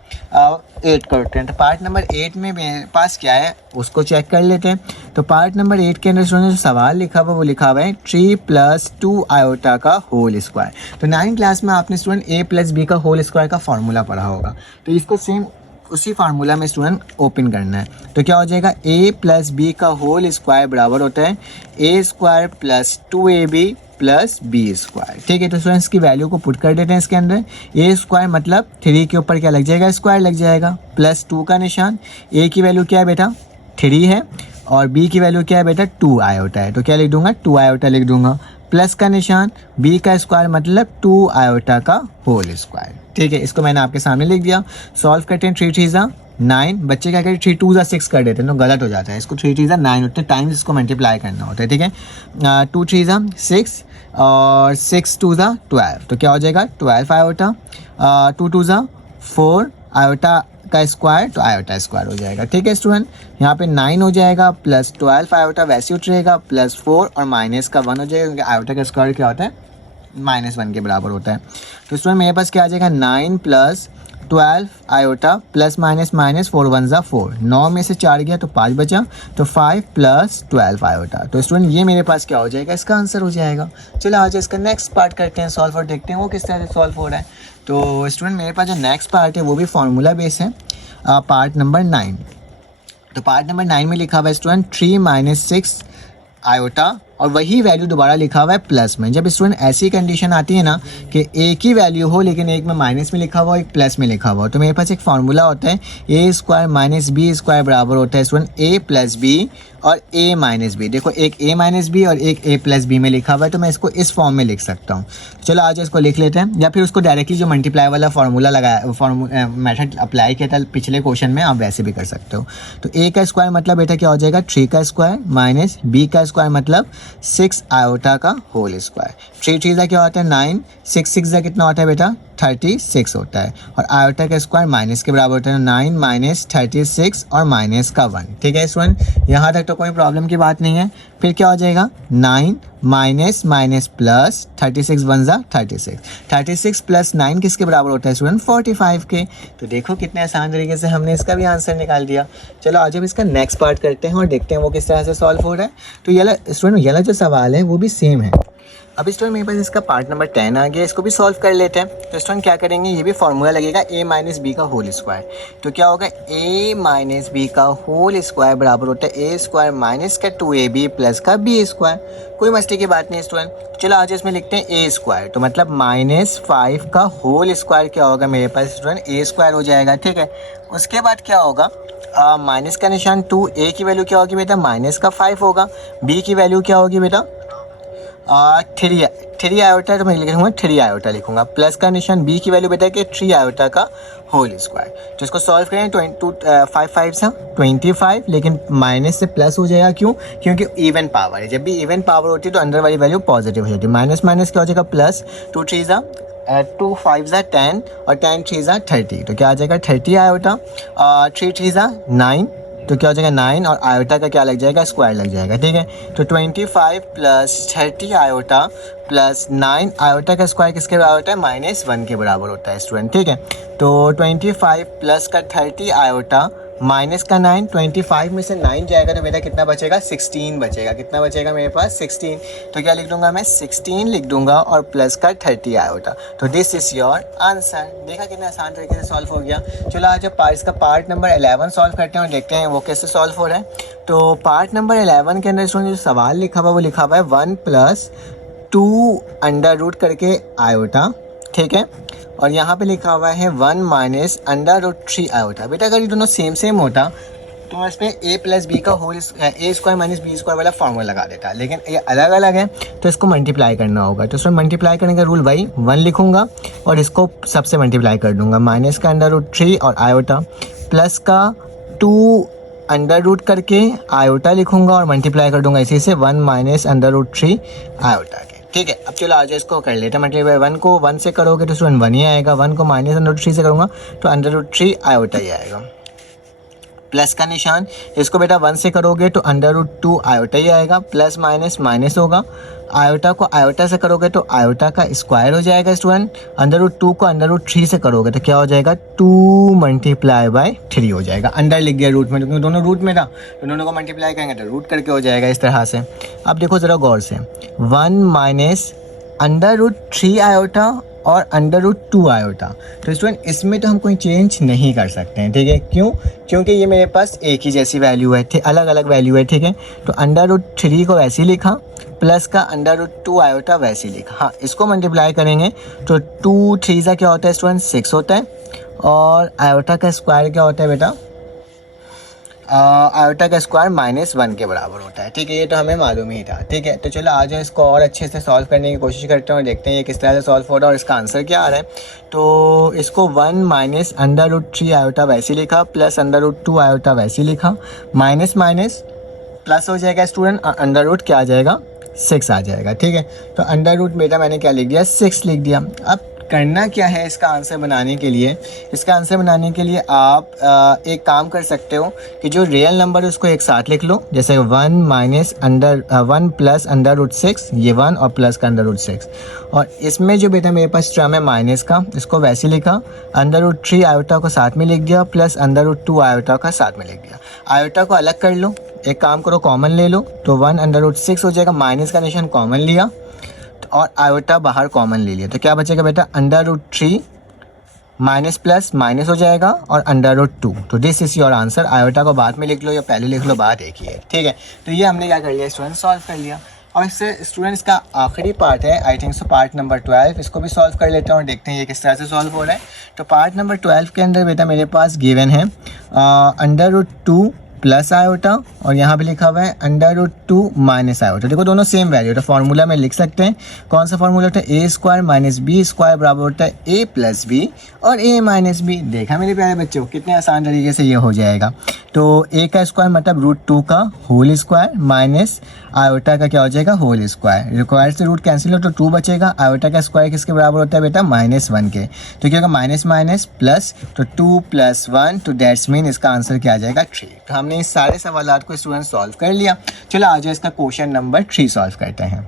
8 करते हैं। तो पार्ट नंबर 8 में मेरे पास क्या है उसको चेक कर लेते हैं। तो पार्ट नंबर 8 के अंदर स्टूडेंट जो सवाल लिखा हुआ वो लिखा हुआ है 3 + 2 आयोटा का होल स्क्वायर। तो 9th क्लास में आपने स्टूडेंट a + b का होल स्क्वायर का फॉर्मूला पढ़ा होगा, तो इसको सेम उसी फार्मूला में स्टूडेंट ओपन करना है। तो क्या हो जाएगा, a + b का होल स्क्वायर बराबर होता है a² + 2ab + b²। ठीक है, तो स्टूडेंट्स की वैल्यू को पुट कर देते हैं इसके अंदर। a² मतलब 3 के ऊपर क्या लग जाएगा, स्क्वायर लग जाएगा, प्लस 2 का निशान। a की वैल्यू क्या है बेटा 3 है, और b की वैल्यू क्या है बेटा 2 आयोटा है, तो क्या लिख दूंगा 2 आयोटा लिख दूंगा, प्लस का निशान, b का स्क्वायर मतलब 2 आयोटा का होल स्क्वायर। ठीक है, इसको मैंने आपके सामने लिख दिया। सॉल्व करते हैं, 3 3 ज़ा 9, बच्चे क्या करें 3 2 ज़ा 6 कर देते हैं, तो गलत हो जाता है। इसको 3 3 ज़ा 9 होते हैं, टाइम्स इसको मल्टीप्लाई करना होता है। ठीक है, 2 3 ज़ा 6 और 6 2 ज़ा 12, तो क्या हो जाएगा 12 आयोटा, 2 2 ज़ा 4 आयोटा का स्क्वायर, तो आयोटा स्क्वायर हो जाएगा। ठीक है स्टूडेंट, यहाँ पे 9 हो जाएगा, प्लस 12 आयोटा वैसे उठ रहेगा, प्लस 4 और माइनस का 1 हो जाएगा, क्योंकि आयोटा का स्क्वायर क्या होता है -1 के बराबर होता है। तो स्टूडेंट मेरे पास क्या आ जाएगा 9 + 12 आयोटा प्लस माइनस माइनस 4 1 ज़ा 4, 9 में से 4 गया तो 5 बचा, तो 5 + 12 आयोटा। तो स्टूडेंट ये मेरे पास क्या हो जाएगा, इसका आंसर हो जाएगा। चलो आज इसका नेक्स्ट पार्ट करते हैं सॉल्व, और देखते हैं वो किस तरह से सॉल्व हो रहा है। तो स्टूडेंट मेरे पास जो नेक्स्ट पार्ट है वो भी फार्मूला बेस है, पार्ट नंबर 9। तो पार्ट नंबर 9 में लिखा हुआ है स्टूडेंट 3 - 6 आयोटा, और वही वैल्यू दोबारा लिखा हुआ है प्लस में। जब स्टूडेंट ऐसी कंडीशन आती है ना कि एक ही वैल्यू हो लेकिन एक में माइनस में लिखा हुआ एक प्लस में लिखा हुआ, तो मेरे पास एक फार्मूला होता है a² - b² बराबर होता है स्टूडेंट a + b और a - b। देखो एक a - b और एक a + b में लिखा हुआ है, तो मैं इसको इस फॉर्म में लिख सकता हूँ। चलो आज इसको लिख लेते हैं, या फिर उसको डायरेक्टली जो मल्टीप्लाई वाला फार्मूला लगाया मेथड अप्लाई किया था पिछले क्वेश्चन में, आप वैसे भी कर सकते हो। तो a का स्क्वायर मतलब बेटा क्या हो जाएगा 3 का स्क्वायर माइनस b का स्क्वायर मतलब 6 आयोटा का होल स्क्वायर। 3 3 ज़ा क्या होता है 9, 6 6 ज़ा कितना होता है बेटा 36 होता है, और आयोटा का स्क्वायर माइनस के बराबर होता है 9 - 36 और माइनस का 1। ठीक है स्टूडेंट, यहाँ तक तो कोई प्रॉब्लम की बात नहीं है। फिर क्या हो जाएगा 9 माइनस माइनस प्लस 36 1 ज़ा 36, 36 + 9 किसके बराबर होता है स्टूडेंट 45 के। तो देखो कितने आसान तरीके से हमने इसका भी आंसर निकाल दिया। चलो आज हम इसका नेक्स्ट पार्ट करते हैं और देखते हैं वो किस तरह से सॉल्व हो रहा है। तो ये वाला जो सवाल है वो भी सेम है। अब स्टूडेंट मेरे पास इसका पार्ट नंबर 10 आ गया, इसको भी सॉल्व कर लेते हैं। तो स्टूडेंट क्या करेंगे, ये भी फॉर्मूला लगेगा a - b का होल स्क्वायर। तो क्या होगा a - b का होल स्क्वायर बराबर होता है a² माइनस का 2ab प्लस का b²। कोई मसले की बात नहीं स्टूडेंट। चलो आज इसमें लिखते हैं a², तो मतलब -5 का होल स्क्वायर क्या होगा मेरे पास स्टूडेंट a² हो जाएगा। ठीक है, उसके बाद क्या होगा माइनस का निशान 2, a की वैल्यू क्या होगी बेटा -5 होगा, b की वैल्यू क्या होगी बेटा 3 आयोटा, तो मैं लिखूँगा 3 आयोटा लिखूँगा, प्लस का निशान b की वैल्यू बेटा कि 3 आयोटा का होल स्क्वायर। तो इसको सॉल्व करें 5 5 सा 25, लेकिन माइनस से प्लस हो जाएगा, क्यों, क्योंकि इवन पावर है। जब भी इवन पावर होती है तो अंदर वाली वैल्यू पॉजिटिव हो जाती है। माइनस माइनस क्या हो जाएगा प्लस, 2 3 ज़ा 2 5 ज़ा 10 और 10 3 ज़ा 30, तो क्या आ जाएगा 30 आयोटा, 3 3 ज़ा 9, तो क्या हो जाएगा 9 और आयोटा का क्या लग जाएगा स्क्वायर लग जाएगा। ठीक है, तो 25 + 30 आयोटा प्लस 9 आयोटा का स्क्वायर किसके बराबर होता है -1 के बराबर होता है स्टूडेंट। ठीक है, तो 25 प्लस का 30 आयोटा माइनस का 9, 25 में से 9 जाएगा तो बेटा कितना बचेगा 16 बचेगा। कितना बचेगा मेरे पास 16, तो क्या लिख दूंगा मैं 16 लिख दूंगा और प्लस का 30 आयोटा। तो दिस इज योर आंसर। देखा कितना आसान तरीके से सॉल्व हो गया। चलो आज अब इसका पार्ट नंबर 11 सॉल्व करते हैं और देखते हैं वो कैसे सॉल्व हो रहा है। तो पार्ट नंबर 11 के अंदर जो सवाल लिखा हुआ वो लिखा हुआ है 1 + 2 अंडर रूट करके आयोटा। ठीक है, और यहाँ पे लिखा हुआ है 1 - √3 आयोटा। बेटा अगर ये दोनों सेम होता तो मैं इसमें a प्लस बी का होल ए स्क्वायर माइनस बी स्क्वायर वाला फार्मूला लगा देता, लेकिन ये अलग अलग है तो इसको मल्टीप्लाई करना होगा। तो इसमें मल्टीप्लाई करने का रूल वही 1 लिखूंगा और इसको सबसे मल्टीप्लाई कर दूंगा, माइनस का √3 और आयोटा प्लस का 2 अंडर रूट करके आयोटा लिखूंगा और मल्टीप्लाई कर दूंगा इसी से 1 माइनस √3 आयोटा के। ठीक है, अब चलो आज इसको कर लेते हैं मल्टीप्लाई। 1 को 1 से करोगे तो स्टूडेंट 1 ही आएगा, 1 को माइनस √3 से करूँगा तो √3 आयोटा ही आएगा। प्लस का निशान, इसको बेटा 1 से करोगे तो √2 आयोटा ही आएगा, प्लस माइनस माइनस होगा, आयोटा को आयोटा से करोगे तो आयोटा का स्क्वायर हो जाएगा स्टूडेंट, √2 को √3 से करोगे तो क्या हो जाएगा 2 मल्टीप्लाई बाय 3 हो जाएगा। अंडर लिख दिया रूट में क्योंकि दोनों रूट में था, तो दोनों को मल्टीप्लाई करेंगे तो रूट करके हो जाएगा इस तरह से। अब देखो ज़रा गौर से, 1 माइनस √3 आयोटा और √2 आयोटा, तो स्टूडेंट इसमें तो हम कोई चेंज नहीं कर सकते हैं। ठीक है, क्यों? क्योंकि ये मेरे पास एक ही जैसी वैल्यू है, अलग अलग वैल्यू है। ठीक है, तो √3 को वैसे ही लिखा, प्लस का √2 आयोटा वैसे ही लिखा। हाँ, इसको मल्टीप्लाई करेंगे तो 2 3 सा क्या होता है स्टूडेंट 6 होता है, और आयोटा का स्क्वायर क्या होता है बेटा, आयोटा का स्क्वायर -1 के बराबर होता है। ठीक है, ये तो हमें मालूम ही था। ठीक है, तो चलो आज इसको और अच्छे से सॉल्व करने की कोशिश करते हैं और देखते हैं ये किस तरह से सॉल्व हो रहा है और इसका आंसर क्या आ रहा है। तो इसको 1 माइनस √3 आयोटा वैसे लिखा, प्लस √2 आयोटा वैसे लिखा, माइनस माइनस प्लस हो जाएगा स्टूडेंट, अंडर रूट क्या आ जाएगा 6 आ जाएगा। ठीक है, तो अंडर रूट बेटा मैंने क्या लिख दिया 6 लिख दिया। अब करना क्या है इसका आंसर बनाने के लिए, इसका आंसर बनाने के लिए आप एक काम कर सकते हो कि जो रियल नंबर है उसको एक साथ लिख लो, जैसे 1 प्लस √6, ये 1 और प्लस का √6, और इसमें जो बेटा मेरे पास टर्म है माइनस का, इसको वैसे लिखा, √3 आयोटा को साथ में लिख दिया, प्लस √2 आयोटा का साथ में लिख दिया। आयोटा को अलग कर लो, एक काम करो कॉमन ले लो, तो 1 √6 हो जाएगा, माइनस का निशान कॉमन लिया और आयोटा बाहर कॉमन ले लिया, तो क्या बचेगा बेटा √3 माइनस प्लस माइनस हो जाएगा और √2। तो this is your answer. Iota को बाद में लिख लो या पहले लिख लो, बात एक ही है। ठीक है, तो ये हमने क्या कर लिया स्टूडेंट, सॉल्व कर लिया। और इससे स्टूडेंट्स का आखिरी पार्ट है, I think so part number 12, इसको भी सॉल्व कर लेते हैं और देखते हैं ये किस तरह से सॉल्व हो रहा है। तो पार्ट नंबर 12 के अंदर बेटा मेरे पास गिवन है √2 प्लस आयोटा और यहाँ पे लिखा हुआ है √2 माइनस आयोटा। देखो दोनों सेम वैल्यू होता है, फार्मूला में लिख सकते हैं। कौन सा फार्मूला होता है, a² माइनस b² बराबर होता है a प्लस बी और a माइनस बी। देखा मेरे प्यारे बच्चों, कितने आसान तरीके से ये हो जाएगा। तो a का स्क्वायर मतलब √2 का होल स्क्वायर माइनस आयोटा का क्या हो जाएगा होल स्क्वायर, रिक्वायर से रूट कैंसिल हो तो 2 बचेगा। आयोटा का स्क्वायर किसके बराबर होता है बेटा -1 के, तो क्या होगा माइनस माइनस प्लस, तो 2 + 1, तो दैट्स मीन इसका आंसर क्या आ जाएगा 3। तो हमने इस सारे सवालात को स्टूडेंट सॉल्व कर लिया। चलो आज इसका क्वेश्चन नंबर 3 सॉल्व करते हैं।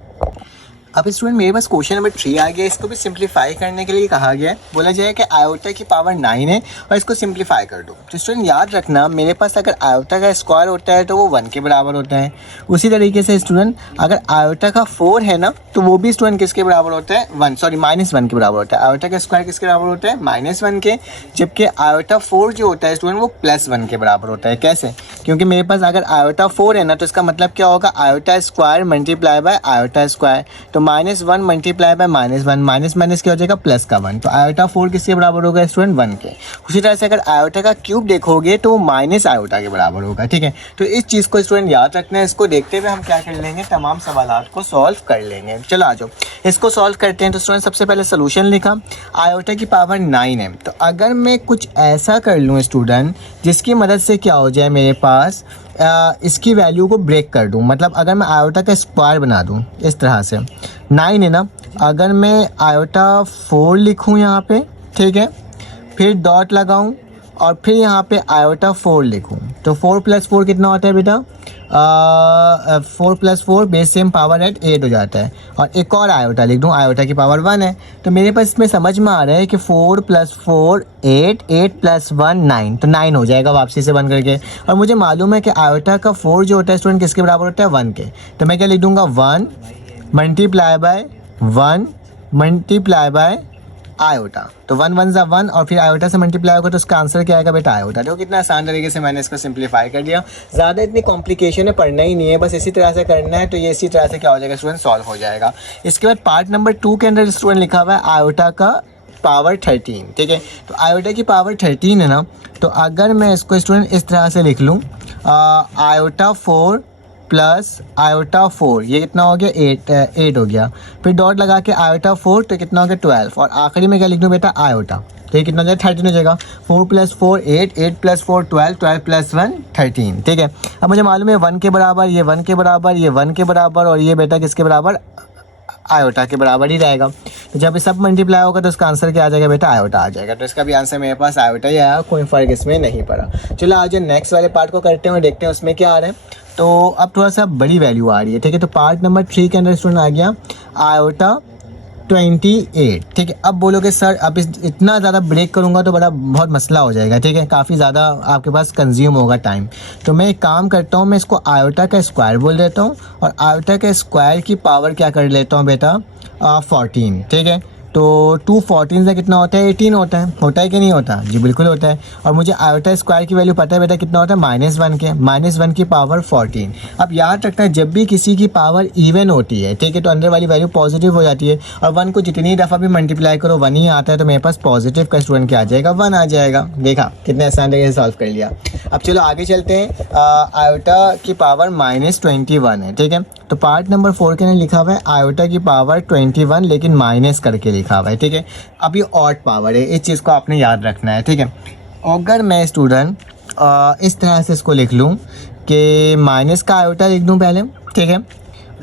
अब स्टूडेंट मेरे पास क्वेश्चन नंबर 3 आ गया, इसको भी सिंप्लीफाई करने के लिए कहा गया है, बोला जाए कि आयोटा की पावर 9 है और इसको सिंप्लीफाई कर दो। तो स्टूडेंट याद रखना, मेरे पास अगर आयोटा का स्क्वायर होता है तो वो 1 के बराबर होता है। उसी तरीके से स्टूडेंट अगर आयोटा का 4 है ना, तो वो भी स्टूडेंट किसके बराबर होता है -1 के बराबर होता है। आयोटा का स्क्वायर किसके बराबर होता है -1 के, जबकि आयोटा 4 जो होता है स्टूडेंट वो +1 के बराबर होता है। कैसे? क्योंकि मेरे पास अगर आयोटा 4 है ना, तो इसका मतलब क्या होगा, iota square multiply bye iota square, तो -1 मल्टीप्लाई बाय -1, माइनस माइनस क्या हो जाएगा प्लस का 1, तो आयोटा 4 किसके बराबर होगा स्टूडेंट 1 के। उसी तरह से अगर आयोटा का क्यूब देखोगे तो माइनस आयोटा के बराबर होगा। ठीक है, तो इस चीज़ को स्टूडेंट याद रखना है। इसको देखते हुए हम क्या कर लेंगे, तमाम सवालात को सॉल्व कर लेंगे। चलो आ जाओ इसको सॉल्व करते हैं। तो स्टूडेंट सबसे पहले सोल्यूशन लिखा, आयोटा की पावर 9 है, तो अगर मैं कुछ ऐसा कर लूँ स्टूडेंट जिसकी मदद से क्या हो जाए मेरे पास इसकी वैल्यू को ब्रेक कर दूं, मतलब अगर मैं आयोटा का स्क्वायर बना दूं इस तरह से, 9 है ना, अगर मैं आयोटा 4 लिखूं यहाँ पे, ठीक है, फिर डॉट लगाऊं और फिर यहाँ पे आयोटा 4 लिखूं, तो 4 + 4 कितना होता है बेटा 4 + 4 बेस सेम पावर एट 8 हो जाता है। और एक और आयोटा लिख दूँ, आयोटा की पावर 1 है, तो मेरे पास इसमें समझ में आ रहा है कि 4 + 4 8, 8 + 1 9, तो 9 हो जाएगा वापसी से बन करके। और मुझे मालूम है कि आयोटा का 4 जो होता है स्टूडेंट किसके बराबर होता है 1 के, तो मैं क्या लिख दूँगा 1 multiply by 1 multiply by iota, तो 1 1 = 1 और फिर आयोटा से मल्टीप्लाई होगा तो उसका आंसर क्या आएगा बेटा आयोटा। देखो कितना आसान तरीके से मैंने इसको सिंप्लीफाई कर दिया। ज़्यादा इतनी कॉम्प्लिकेशन है, पढ़ना ही नहीं है, बस इसी तरह से करना है। तो ये इसी तरह से क्या हो जाएगा स्टूडेंट सॉल्व हो जाएगा। इसके बाद पार्ट नंबर 2 के अंदर स्टूडेंट लिखा हुआ है आयोटा का पावर 13। ठीक है, तो आयोटा की पावर 13 है ना, तो अगर मैं इसको स्टूडेंट इस तरह से लिख लूँ आयोटा 4 प्लस आयोटा 4, ये कितना हो गया 8 हो गया। फिर डॉट लगा के आयोटा 4 तो कितना हो गया 12, और आखिरी में क्या लिख दूँ बेटा आयोटा, तो ये कितना हो जाएगा 13 हो जाएगा। 4 + 4 8, 8 + 4 12, 12 + 1 13, ठीक है। अब मुझे मालूम है 1 के बराबर, ये 1 के बराबर, ये 1 के बराबर, और ये बेटा किसके बराबर, आयोटा के बराबर ही रहेगा। तो जब ये सब मल्टीप्लाई होगा तो इसका आंसर क्या आ जाएगा बेटा, आयोटा आ जाएगा। तो इसका भी आंसर मेरे पास आयोटा ही आया, कोई फ़र्क इसमें नहीं पड़ा। चलो आज नेक्स्ट वाले पार्ट को करते हैं, देखते हैं उसमें क्या आ रहा है। तो अब थोड़ा सा बड़ी वैल्यू आ रही है, ठीक है। तो पार्ट नंबर 3 के अंदर स्टूडेंट आ गया आयोटा 28, ठीक है। अब बोलोगे सर अब इतना ज़्यादा ब्रेक करूँगा तो बड़ा बहुत मसला हो जाएगा, ठीक है, काफ़ी ज़्यादा आपके पास कंज्यूम होगा टाइम। तो मैं एक काम करता हूँ, मैं इसको आयोटा का स्क्वायर बोल देता हूँ, और आयोटा के स्क्वायर की पावर क्या कर लेता हूँ बेटा 14, ठीक है। तो 2 14 से कितना होता है 18 होता है कि नहीं होता, जी बिल्कुल होता है। और मुझे आयोटा स्क्वायर की वैल्यू पता है बेटा कितना होता है -1 के, -1 की पावर 14। अब याद रखना है जब भी किसी की पावर इवन होती है, ठीक है, तो अंदर वाली वैल्यू पॉजिटिव हो जाती है, और 1 को जितनी दफ़ा भी मल्टीप्लाई करो 1 ही आता है, तो मेरे पास पॉजिटिव का स्टूडेंट क्या आ जाएगा 1 आ जाएगा। देखा कितने आसान तरीके से सॉल्व कर लिया। अब चलो आगे चलते हैं। आयोटा की पावर -21 है, ठीक है। तो पार्ट नंबर 4 के अंदर लिखा हुआ है आयोटा की पावर 21 लेकिन माइनस करके लिखा हुआ है, ठीक है। अब ये ऑड पावर है, इस चीज़ को आपने याद रखना है, ठीक है। अगर मैं स्टूडेंट इस तरह से इसको लिख लूँ कि माइनस का आयोटा लिख दूँ पहले, ठीक है,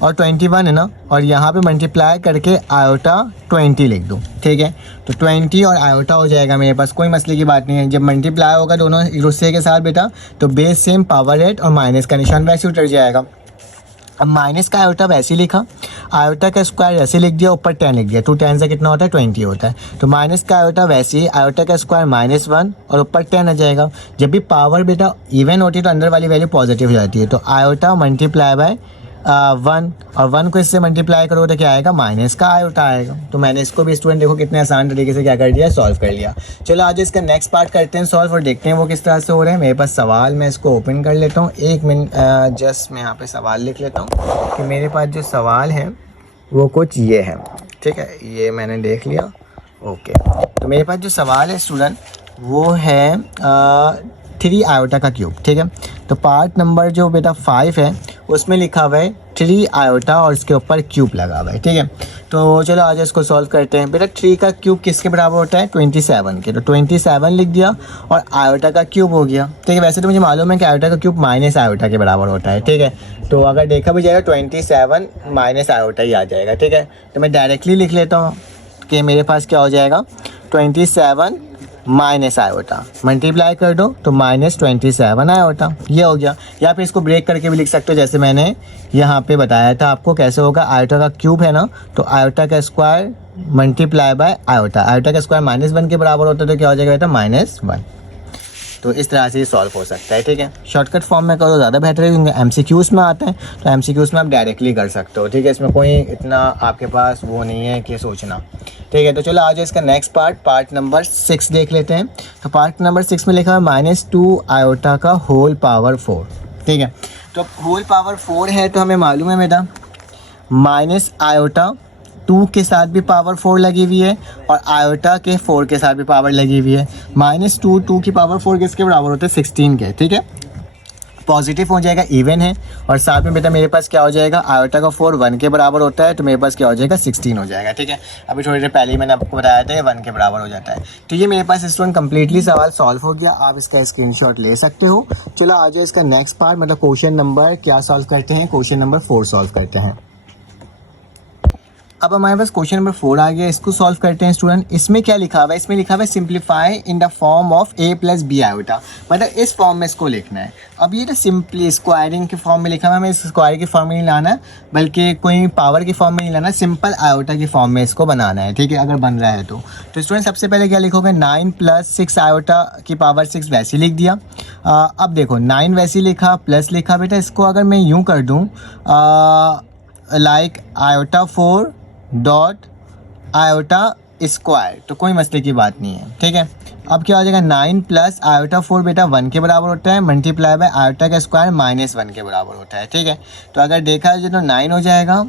और 21 है ना, और यहाँ पे मल्टीप्लाई करके आयोटा 20 लिख दूँ, ठीक है। तो 20 और आयोटा हो जाएगा मेरे पास, कोई मसले की बात नहीं है। जब मल्टीप्लाई होगा दोनों एक दूसरे के साथ बेटा, तो बेस सेम, पावर 8 और माइनस का निशान वैसे उतर जाएगा। अब माइनस का आयोटा वैसे ही लिखा, आयोटा का स्क्वायर ऐसे लिख दिया, ऊपर 10 लिख दिया, 2 10 से कितना होता है 20 होता है। तो माइनस का आयोटा वैसे ही, आयोटा का स्क्वायर -1 और ऊपर 10 आ जाएगा। जब भी पावर बेटा इवन होती है तो अंदर वाली वैल्यू पॉजिटिव हो जाती है, तो आयोटा मल्टीप्लाई बाय 1, और 1 को इससे मल्टीप्लाई करो तो क्या आएगा माइनस का आयोटा आएगा। तो मैंने इसको भी स्टूडेंट देखो कितने आसान तरीके से क्या कर दिया, सॉल्व कर लिया। चलो आज इसका नेक्स्ट पार्ट करते हैं सॉल्व, और देखते हैं वो किस तरह से हो रहे हैं। मेरे पास सवाल, मैं इसको ओपन कर लेता हूँ, 1 मिनट जस्ट मैं यहाँ पे सवाल लिख लेता हूँ कि मेरे पास जो सवाल है वो कुछ ये है, ठीक है। ये मैंने देख लिया, ओके। तो मेरे पास जो सवाल है स्टूडेंट वो है 3 आयोटा का क्यूब, ठीक है। तो पार्ट नंबर जो बेटा 5 है उसमें लिखा हुआ है 3 आयोटा और इसके ऊपर क्यूब लगा हुआ है, ठीक है। तो चलो आज इसको सॉल्व करते हैं। बेटा 3 का क्यूब किसके बराबर होता है 27 के, तो 27 लिख दिया और आयोटा का क्यूब हो गया, ठीक है। वैसे तो मुझे मालूम है कि आयोटा का क्यूब माइनस आयोटा के बराबर होता है, ठीक है। तो अगर देखा भी जाएगा 27 माइनस आयोटा ही आ जाएगा, ठीक है। तो मैं डायरेक्टली लिख लेता हूँ कि मेरे पास क्या हो जाएगा 27 माइनस आयोटा, मल्टीप्लाई कर दो तो -27 आयोटा, ये हो गया। या फिर इसको ब्रेक करके भी लिख सकते हो, जैसे मैंने यहाँ पे बताया था आपको कैसे होगा। आयोटा का क्यूब है ना, तो आयोटा का square multiply bye iota, iota का स्क्वायर -1 के बराबर होता है, तो क्या हो जाएगा बेटा -1। तो इस तरह से ये सॉल्व हो सकता है, ठीक है। शॉर्टकट फॉर्म में करो ज़्यादा बेहतर है, क्योंकि MCQs में आते हैं, तो MCQs में आप डायरेक्टली कर सकते हो, ठीक है। इसमें कोई इतना आपके पास वो नहीं है कि सोचना, ठीक है। तो चलो आज इसका नेक्स्ट पार्ट नंबर 6 देख लेते हैं। तो पार्ट नंबर 6 में लिखा है -2 आयोटा का होल पावर 4, ठीक है। तो होल पावर 4 है तो हमें मालूम है बेटा माइनस आयोटा 2 के साथ भी पावर 4 लगी हुई है, और आयोटा के 4 के साथ भी पावर लगी हुई है। -2 2 की पावर 4 किसके बराबर होते हैं 16 के, ठीक है। पॉजिटिव हो जाएगा, इवन है, और साथ में बेटा मेरे पास क्या हो जाएगा आयोटा का 4 1 के बराबर होता है, तो मेरे पास क्या हो जाएगा 16 हो जाएगा, ठीक है। अभी थोड़ी देर पहले ही मैंने आपको बताया था 1 के बराबर हो जाता है। तो ये मेरे पास स्टूडेंट कंप्लीटली सवाल सॉल्व हो गया, आप इसका स्क्रीनशॉट ले सकते हो। चलो आ जाओ इसका नेक्स्ट पार्ट, मतलब क्वेश्चन नंबर क्या सॉल्व करते हैं, क्वेश्चन नंबर 4 सॉल्व करते हैं। अब हमारे पास क्वेश्चन नंबर 4 आ गया, इसको सॉल्व करते हैं स्टूडेंट। इसमें क्या लिखा हुआ है, इसमें लिखा हुआ है simplify in the form of a + b iota, मतलब इस फॉर्म में इसको लिखना है। अब ये तो सिंपली स्क्वायरिंग के फॉर्म में लिखा हुआ है, हमें इस स्क्वायर की फॉर्म में नहीं लाना है, बल्कि कोई पावर की फॉर्म में नहीं लाना, सिंपल आयोटा की फॉर्म में इसको बनाना है, ठीक है। अगर बन रहा है तो स्टूडेंट सबसे पहले क्या लिखोगे 9 + 6 आयोटा की पावर 6 वैसे लिख दिया। अब देखो 9 वैसे लिखा प्लस लिखा बेटा, इसको अगर मैं यूँ कर दूँ like iota 4 dot iota square, तो कोई मसले की बात नहीं है, ठीक है। अब क्या हो जाएगा 9 + आयोटा 4 बेटा 1 के बराबर होता है, मल्टीप्लाई बाय आयोटा का स्क्वायर -1 के बराबर होता है, ठीक है। तो अगर देखा जाए तो 9 हो जाएगा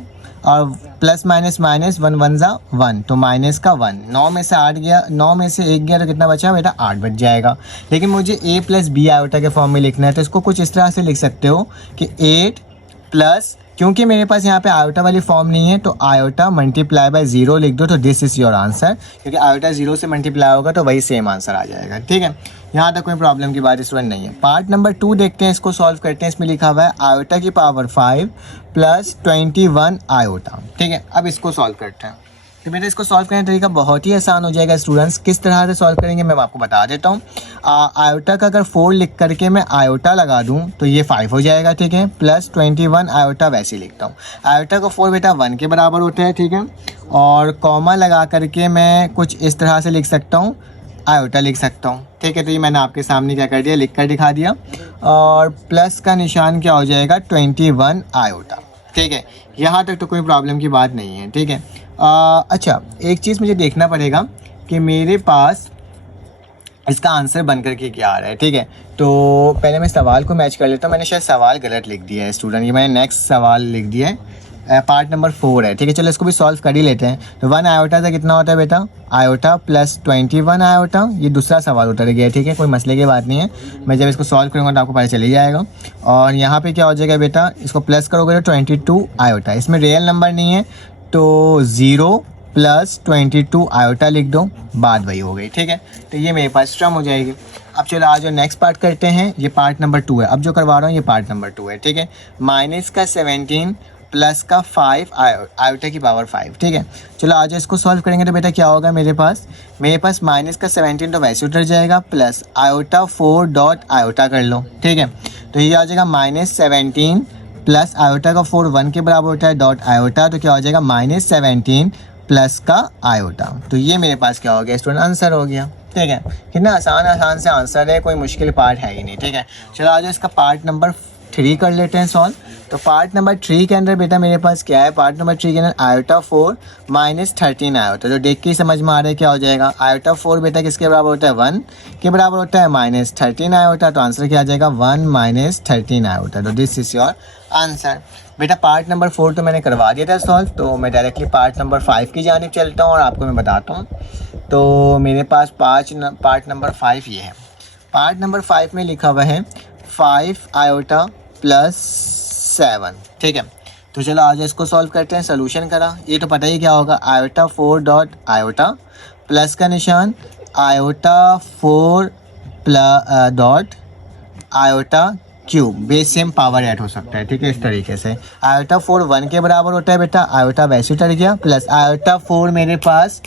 और प्लस माइनस माइनस, 1 1 जा 1, तो माइनस का 1। 9 में से 8 गया, 9 में से 1 गया तो कितना बचा बेटा, 8 बच जाएगा। लेकिन मुझे a प्लस बी आयोटा के फॉर्म में लिखना है, तो इसको कुछ इस तरह से लिख सकते हो कि 8 प्लस, क्योंकि मेरे पास यहाँ पे आयोटा वाली फॉर्म नहीं है, तो आयोटा मल्टीप्लाई बाय 0 लिख दो, तो दिस इज़ योर आंसर। क्योंकि आयोटा 0 से मल्टीप्लाई होगा तो वही सेम आंसर आ जाएगा। ठीक है, यहाँ तक कोई प्रॉब्लम की बात स्टूडेंट नहीं है। पार्ट नंबर 2 देखते हैं, इसको सॉल्व करते हैं। इसमें लिखा हुआ है आयोटा की पावर 5 प्लस 21 आयोटा। ठीक है, अब इसको सॉल्व करते हैं। तो बेटा इसको सॉल्व करने का तरीका बहुत ही आसान हो जाएगा स्टूडेंट्स। किस तरह से सॉल्व करेंगे मैं आपको बता देता हूँ। आयोटा का अगर 4 लिख करके मैं आयोटा लगा दूँ तो ये 5 हो जाएगा। ठीक है, प्लस 21 आयोटा वैसे ही लिखता हूँ। आयोटा का 4 बेटा 1 के बराबर होता है। ठीक है, और कॉमा लगा करके मैं कुछ इस तरह से लिख सकता हूँ, आयोटा लिख सकता हूँ। ठीक है, तो ये मैंने आपके सामने क्या कर दिया, लिख कर दिखा दिया। और प्लस का निशान क्या हो जाएगा, 21 आयोटा। ठीक है, यहाँ तक तो कोई प्रॉब्लम की बात नहीं है। ठीक है, अच्छा एक चीज़ मुझे देखना पड़ेगा कि मेरे पास इसका आंसर बन करके क्या आ रहा है। ठीक है, तो पहले मैं सवाल को मैच कर लेता हूँ। मैंने शायद सवाल गलत लिख दिया है स्टूडेंट, ये मैंने नेक्स्ट सवाल लिख दिया है, पार्ट नंबर 4 है। ठीक है, चलो इसको भी सॉल्व कर ही लेते हैं। तो 1 आयोटा से कितना होता है बेटा, आयोटा प्लस 21 आयोटा, ये दूसरा सवाल उतर गया। ठीक है, कोई मसले की बात नहीं है, मैं जब इसको सॉल्व करूँगा तो आपको पता चल ही जाएगा। और यहाँ पे क्या हो जाएगा बेटा, इसको प्लस करोगे तो 22 आयोटा, इसमें रियल नंबर नहीं है तो 0 प्लस 22 आयोटा लिख दो, बात वही हो गई। ठीक है, तो ये मेरे पास स्ट्रम हो जाएगी। अब चलो आज जो नेक्स्ट पार्ट करते हैं, ये पार्ट नंबर 2 है। अब जो करवा रहा हूँ ये पार्ट नंबर 2 है। ठीक है, माइनस का 17 प्लस का 5 आयोटा की पावर 5। ठीक है, चलो आज इसको सॉल्व करेंगे तो बेटा क्या होगा, मेरे पास माइनस का 17 तो वैसे उतर जाएगा, प्लस आयोटा 4 डॉट आयोटा कर लो। ठीक है, तो ये आ जाएगा -17 प्लस आयोटा का 4 1 के बराबर होता है, डॉट आयोटा, तो क्या हो जाएगा -17 प्लस का आयोटा। तो ये मेरे पास क्या हो गया स्टूडेंट, आंसर हो गया। ठीक है, कितना आसान से आंसर है, कोई मुश्किल पार्ट है ही नहीं। ठीक है, चलो आज इसका पार्ट नंबर 3 कर लेते हैं सॉल्व। तो पार्ट नंबर 3 के अंदर बेटा मेरे पास क्या है, पार्ट नंबर 3 के अंदर आयोटा 4 माइनस 13 आयोटा, तो देख के ही समझ में आ रहा है क्या हो जाएगा। आयोटा 4 बेटा किसके बराबर होता है, 1 के बराबर होता है, माइनस 13 आयोटा, तो आंसर क्या आ जाएगा 1 माइनस 13 आयोटा। तो दिस इज योर आंसर। बेटा पार्ट नंबर 4 तो मैंने करवा दिया था सॉल्व, तो मैं डायरेक्टली पार्ट नंबर 5 की जानिब चलता हूँ और आपको मैं बताता हूँ। तो मेरे पास पार्ट नंबर 5 ये है। पार्ट नंबर 5 में लिखा हुआ है 5 आयोटा प्लस 7। ठीक है, तो चलो आज इसको सॉल्व करते हैं। सोल्यूशन करा, ये तो पता ही क्या होगा, आयोटा 4 डॉट आयोटा प्लस का निशान iota 4 dot iota cube, base same power add हो सकता है। ठीक है, इस तरीके से आयोटा 4 1 के बराबर होता है बेटा, आयोटा वैसे उतर गया, प्लस आयोटा 4 मेरे पास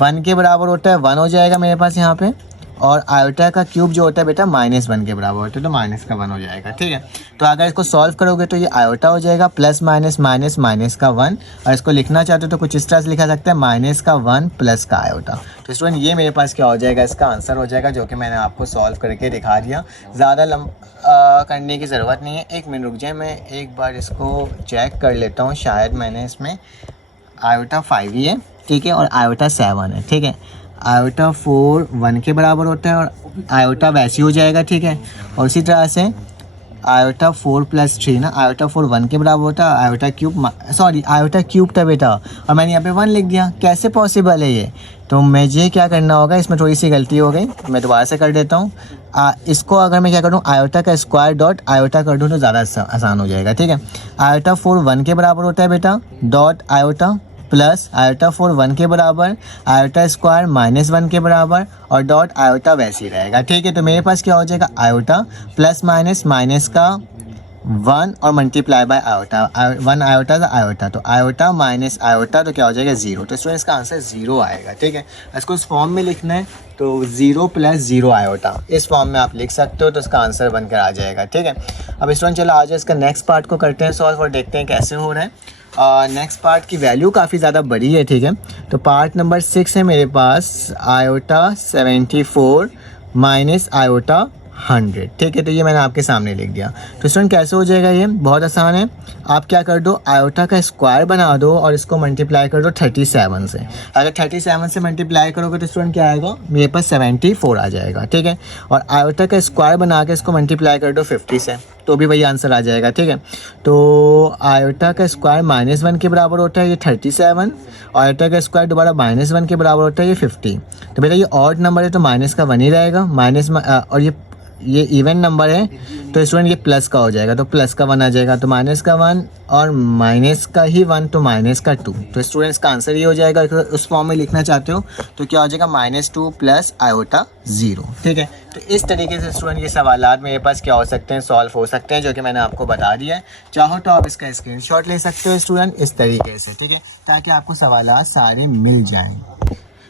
1 के बराबर होता है, 1 हो जाएगा मेरे पास यहाँ पे, और आयोटा का क्यूब जो होता है बेटा -1 के बराबर होता है, तो माइनस का 1 हो जाएगा। ठीक है, तो अगर इसको सॉल्व करोगे तो ये आयोटा हो जाएगा प्लस माइनस माइनस माइनस का 1, और इसको लिखना चाहते हो तो कुछ इस तरह से लिखा सकता है माइनस का 1 प्लस का आयोटा। तो स्टूडेंट ये मेरे पास क्या हो जाएगा, इसका आंसर हो जाएगा, जो कि मैंने आपको सॉल्व करके दिखा दिया। ज़्यादा करने की ज़रूरत नहीं है। 1 मिनट रुक जाए, मैं एक बार इसको चेक कर लेता हूँ, शायद मैंने इसमें आयोटा 5 ही है। ठीक है, और आयोटा 7 है। ठीक है, आयोटा 4 1 के बराबर होता है और आयोटा वैसे हो जाएगा। ठीक है, और उसी तरह से आयोटा 4 प्लस 3 ना, आयोटा 4 1 के बराबर होता है, आयोटा क्यूब आयोटा क्यूब था बेटा, और मैंने यहाँ पे 1 लिख दिया। कैसे पॉसिबल है ये, तो मुझे क्या करना होगा, इसमें थोड़ी सी गलती हो गई, मैं दोबारा से कर देता हूँ। इसको अगर मैं क्या करूँ, आयोटा का स्क्वायर डॉट आयोटा कर दूँ तो ज़्यादा आसान हो जाएगा। ठीक है, आयोटा 4 1 के बराबर होता है बेटा, डॉट आयोटा प्लस आयोटा 4 1 के बराबर, आयोटा स्क्वायर -1 के बराबर, और डॉट आयोटा वैसे ही रहेगा। ठीक है, तो मेरे पास क्या हो जाएगा, आयोटा प्लस माइनस माइनस का 1 और मल्टीप्लाई बाय आयोटा, 1 आयोटा था आयोटा, तो आयोटा माइनस आयोटा, तो क्या हो जाएगा 0। तो स्टूडेंट इसका आंसर 0 आएगा। ठीक है, इसको इस फॉर्म में लिखना है, तो 0 प्लस 0 आयोटा इस फॉर्म में आप लिख सकते हो, तो इसका आंसर बनकर आ जाएगा। ठीक है, अब स्टूडेंट चलो आज इसका नेक्स्ट पार्ट को करते हैं सॉल्व और देखते हैं कैसे हो रहा है। नेक्स्ट पार्ट की वैल्यू काफ़ी ज़्यादा बड़ी है। ठीक है, तो पार्ट नंबर 6 है मेरे पास, आयोटा 74 माइनस आयोटा 100। ठीक है, तो ये मैंने आपके सामने लिख दिया। तो स्टूडेंट कैसे हो जाएगा, ये बहुत आसान है। आप क्या कर दो, आयोटा का स्क्वायर बना दो और इसको मल्टीप्लाई कर दो 37 से। अगर 37 से मल्टीप्लाई करोगे तो स्टूडेंट क्या आएगा, मेरे पास 74 आ जाएगा। ठीक है, और आयोटा का स्क्वायर बना के इसको मल्टीप्लाई कर दो 50 से, तो भी वही आंसर आ जाएगा। ठीक है, तो आयोटा का स्क्वायर -1 के बराबर होता है ये 37, और आयोटा का स्क्वायर दोबारा -1 के बराबर होता है ये 50। तो बेटा ये ऑड नंबर है तो माइनस का 1 ही रहेगा, और ये इवन नंबर है तो स्टूडेंट ये प्लस का हो जाएगा, तो प्लस का 1 आ जाएगा, तो माइनस का 1 और माइनस का ही 1 तो माइनस का 2। तो स्टूडेंट्स का आंसर ये हो जाएगा। अगर उस फॉर्म में लिखना चाहते हो तो क्या हो जाएगा, -2 प्लस आयोटा 0। ठीक है, तो इस तरीके से स्टूडेंट ये सवालात मेरे पास क्या हो सकते हैं, सॉल्व हो सकते हैं, जो कि मैंने आपको बता दिया है। चाहो तो आप इसका स्क्रीनशॉट ले सकते हो स्टूडेंट इस तरीके से। ठीक है, ताकि आपको सवालात सारे मिल जाएँ।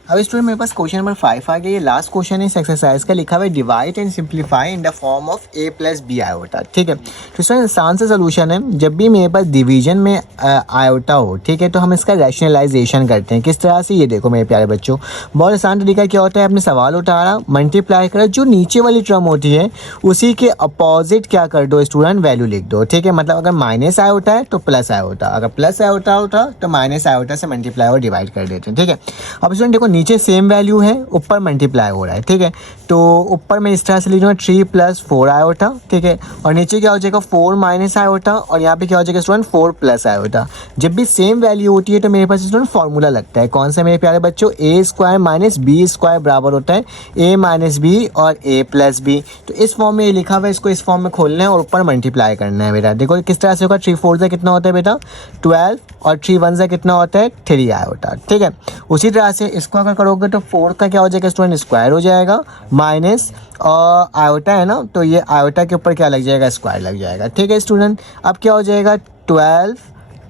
अब स्टूडेंट मेरे पास क्वेश्चन नंबर 5 आ गया। ये लास्ट क्वेश्चन है इस एक्सरसाइज का, लिखा हुआ है divide and simplify in the form of a plus b iota. ठीक है, तो स्टूडेंट आसान सा सोल्यूशन है। जब भी मेरे पास डिवीजन में आयोटा हो, ठीक है, तो हम इसका रैशनलाइजेशन करते हैं। किस तरह से, ये देखो मेरे प्यारे बच्चों, बहुत आसान तरीका क्या होता है, आपने सवाल उतारा, मल्टीप्लाई करा, जो नीचे वाली टर्म होती है उसी के अपोजिट क्या कर दो स्टूडेंट, वैल्यू लिख दो। ठीक है, मतलब अगर माइनस आयोटा है तो प्लस आयोटा, अगर प्लस आयोटा होता तो माइनस आयोटा से मल्टीप्लाई और डिवाइड कर देते हैं। ठीक है, अब स्टूडेंट देखो नीचे सेम वैल्यू है, ऊपर मल्टीप्लाई हो रहा है। ठीक है, तो ऊपर मैं इस तरह से लिख दूँगा 3 + 4 आयोटा। ठीक है, और नीचे क्या हो जाएगा 4 - आयोटा, और यहाँ पे क्या हो जाएगा स्टूडेंट 4 + आयोटा। जब भी सेम वैल्यू होती है तो मेरे पास स्टूडेंट फॉर्मूला लगता है। कौन सा मेरे प्यारे बच्चों, a² - b² बराबर होता है a - b और a + b। तो इस फॉर्म में ये लिखा हुआ है, इसको इस फॉर्म में खोलना है और ऊपर मल्टीप्लाई करना है बेटा। देखो किस तरह से होगा, 3 4 से कितना होता है बेटा 12, और 3 1 से कितना होता है 3 आयोटा। ठीक है, उसी तरह से इसको अगर करोगे तो 4 का क्या हो जाएगा स्टूडेंट, स्क्वायर हो जाएगा, माइनस और आयोटा है ना, तो ये आयोटा के ऊपर क्या लग जाएगा, स्क्वायर लग जाएगा। ठीक है स्टूडेंट, अब क्या हो जाएगा 12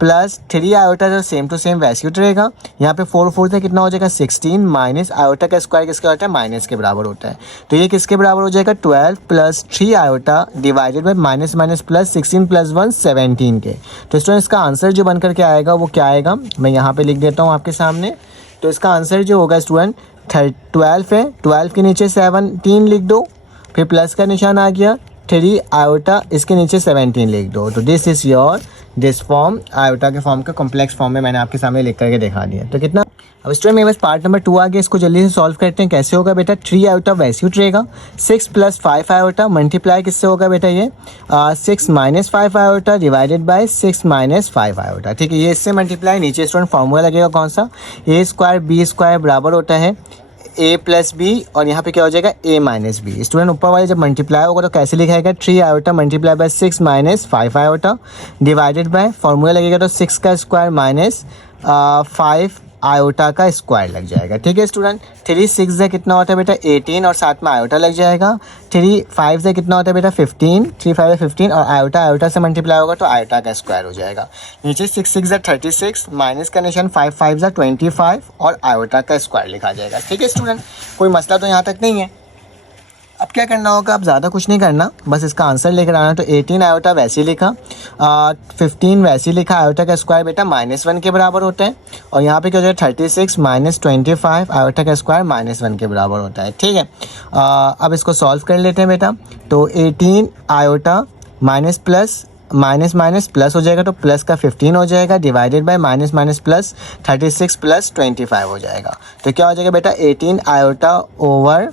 + 3 आयोटा, जो सेम टू सेम वैसे ही रहेगा। यहाँ पे 4 4 से कितना हो जाएगा 16, माइनस आयोटा का स्क्वायर किसका होता है, माइनस के बराबर होता है। तो ये किसके बराबर हो जाएगा 12 + 3 iota divided by minus plus 16 + 1 17 के। तो स्टूडेंट इसका आंसर जो बनकर के आएगा वो क्या आएगा, मैं यहाँ पे लिख देता हूँ आपके सामने। तो इसका आंसर जो होगा स्टूडेंट 12 है, 12 के नीचे 17 लिख दो, फिर प्लस का निशान आ गया, 3 आयोटा, इसके नीचे 17 लिख दो। तो this is your this form, iota के फॉर्म का कॉम्प्लेक्स फॉर्म में मैंने आपके सामने लिख करके दिखा दिया। तो कितना, अब स्टूडेंट मेरे पास पार्ट नंबर 2 आ गया, इसको जल्दी से सॉल्व करते हैं। कैसे होगा बेटा, 3 आयोटा वैसे ही उठेगा, 6 + 5 आयोटा मल्टीप्लाई किससे होगा बेटा, ये 6 - 5 आयोटा डिवाइडेड बाय 6 - 5 आयोटा। ठीक है, ये इससे मल्टीप्लाई, नीचे स्टूडेंट फॉर्मूला लगेगा कौन सा, a² b² बराबर होता है a + b, और यहाँ पे क्या हो जाएगा a - b। स्टूडेंट ऊपर वाले जब मल्टीप्लाई होगा तो कैसे लिखाएगा, 3 iota multiply bye 6 - 5 iota divided bye, formula लगेगा तो 6 का स्क्वायर माइनस 5 आयोटा का स्क्वायर लग जाएगा। ठीक है स्टूडेंट, 3 6 से कितना होता है बेटा 18, और साथ में आयोटा लग जाएगा। 3 5 से कितना होता है बेटा 15, 3 5 से 15, और आयोटा से मल्टीप्लाई होगा तो आयोटा का स्क्वायर हो जाएगा। नीचे 6 6 से 36, माइनस का निशान 5 5 से 25, और आयोटा का स्क्वायर लिखा जाएगा। ठीक है स्टूडेंट, कोई मसला तो यहाँ तक नहीं है। अब क्या करना होगा, अब ज़्यादा कुछ नहीं करना, बस इसका आंसर लेकर आना। तो 18 आयोटा वैसे ही लिखा, 15 वैसे ही लिखा, आयोटा का स्क्वायर बेटा -1 के बराबर होता है, और यहाँ पे क्या हो जाएगा 36 - 25, आयोटा का स्क्वायर -1 के बराबर होता है। ठीक है, अब इसको सॉल्व कर लेते हैं बेटा। तो 18 iota minus plus minus minus plus हो जाएगा, तो प्लस का 15 हो जाएगा, divided by minus minus plus 36 + 25 हो जाएगा। तो क्या हो जाएगा बेटा 18 आयोटा ओवर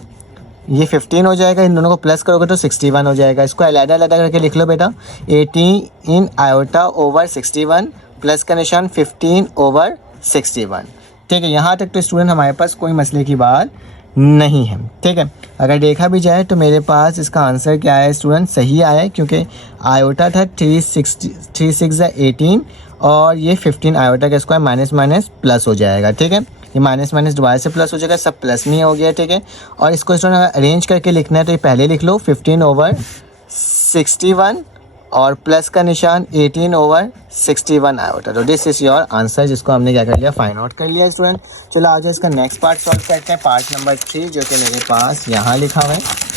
ये 15 हो जाएगा, इन दोनों को प्लस करोगे तो 61 हो जाएगा। इसको अलग-अलग करके लिख लो बेटा, 18 आयोटा ओवर 61 प्लस का निशान 15 ओवर 61। ठीक है, यहाँ तक तो स्टूडेंट हमारे पास कोई मसले की बात नहीं है। ठीक है, अगर देखा भी जाए तो मेरे पास इसका आंसर क्या है स्टूडेंट, सही आया है, क्योंकि आयोटा था 3 6 18, और ये 15 आयोटा का स्क्वायर माइनस माइनस प्लस हो जाएगा। ठीक है, ये माइनस माइनस दोबारा से प्लस हो जाएगा, सब प्लस में हो गया। ठीक है, और इसको स्टूडेंट अरेंज करके लिखना है तो ये पहले लिख लो 15 ओवर 61 और प्लस का निशान 18 ओवर 61 आयोटा। तो दिस इज़ योर आंसर, जिसको हमने क्या कर लिया, फाइंड आउट कर लिया स्टूडेंट। चलो आ जाओ इसका नेक्स्ट पार्ट सॉल्व करते हैं, पार्ट नंबर 3, जो कि मेरे पास यहाँ लिखा हुआ है।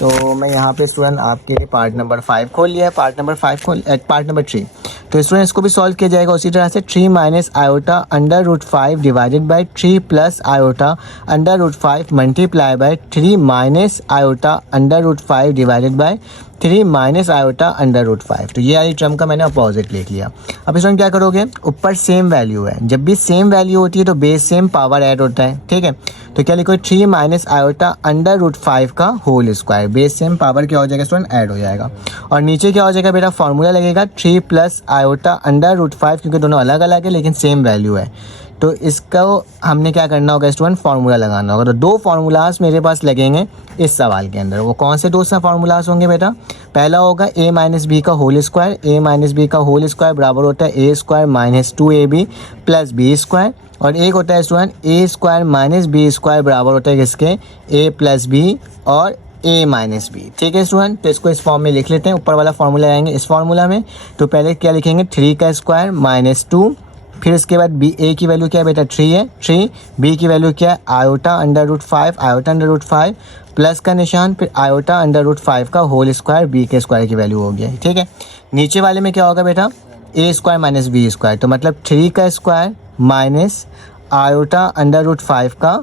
तो मैं यहाँ पे स्टूडेंट आपके लिए पार्ट नंबर 5 खोल लिया है, पार्ट नंबर 3। तो स्टूडेंट इसको भी सॉल्व किया जाएगा उसी तरह से 3 minus iota under root 5 divided by 3 plus iota under root 5 multiply by 3 minus iota under root 5 divided by 3 minus iota under root 5। तो ये वाली टर्म का मैंने अपोजिट लिख लिया। अब इसमें क्या करोगे, ऊपर सेम वैल्यू है, जब भी सेम वैल्यू होती है तो बेस सेम पावर ऐड होता है, ठीक है। तो क्या लिखो 3 माइनस आयोटा अंडर रूट 5 का whole square, base same power क्या हो जाएगा स्टूडेंट, ऐड हो जाएगा। और नीचे क्या हो जाएगा बेटा, फॉर्मूला लगेगा 3 प्लस आयोटा अंडर रूट 5, क्योंकि दोनों अलग अलग है लेकिन सेम वैल्यू है। तो इसका हमने क्या करना होगा स्टूडेंट, फार्मूला लगाना होगा। तो दो फार्मूलाज मेरे पास लगेंगे इस सवाल के अंदर। वो कौन से दो फार्मूलाज होंगे बेटा, पहला होगा a माइनस बी का whole square. a minus b का होल स्क्वायर बराबर होता है a square minus 2ab plus b square. और एक होता है student a square minus b square बराबर होता है किसके, a प्लस बी और a माइनस बी, ठीक है स्टूडेंट। तो इसको इस फॉर्म में लिख लेते हैं, ऊपर वाला फार्मूला आएंगे इस फार्मूला में। तो पहले क्या लिखेंगे, 3 का स्क्वायर माइनस 2, फिर उसके बाद बी ए की वैल्यू क्या है बेटा 3 है, 3 बी की वैल्यू क्या है iota under root 5, iota under root 5 plus का निशान, फिर आयोटा अंडर रूट 5 का होल स्क्वायर, बी के स्क्वायर की वैल्यू हो गया, ठीक है। नीचे वाले में क्या होगा बेटा, a square minus b square, तो मतलब 3 का square minus iota under root 5 का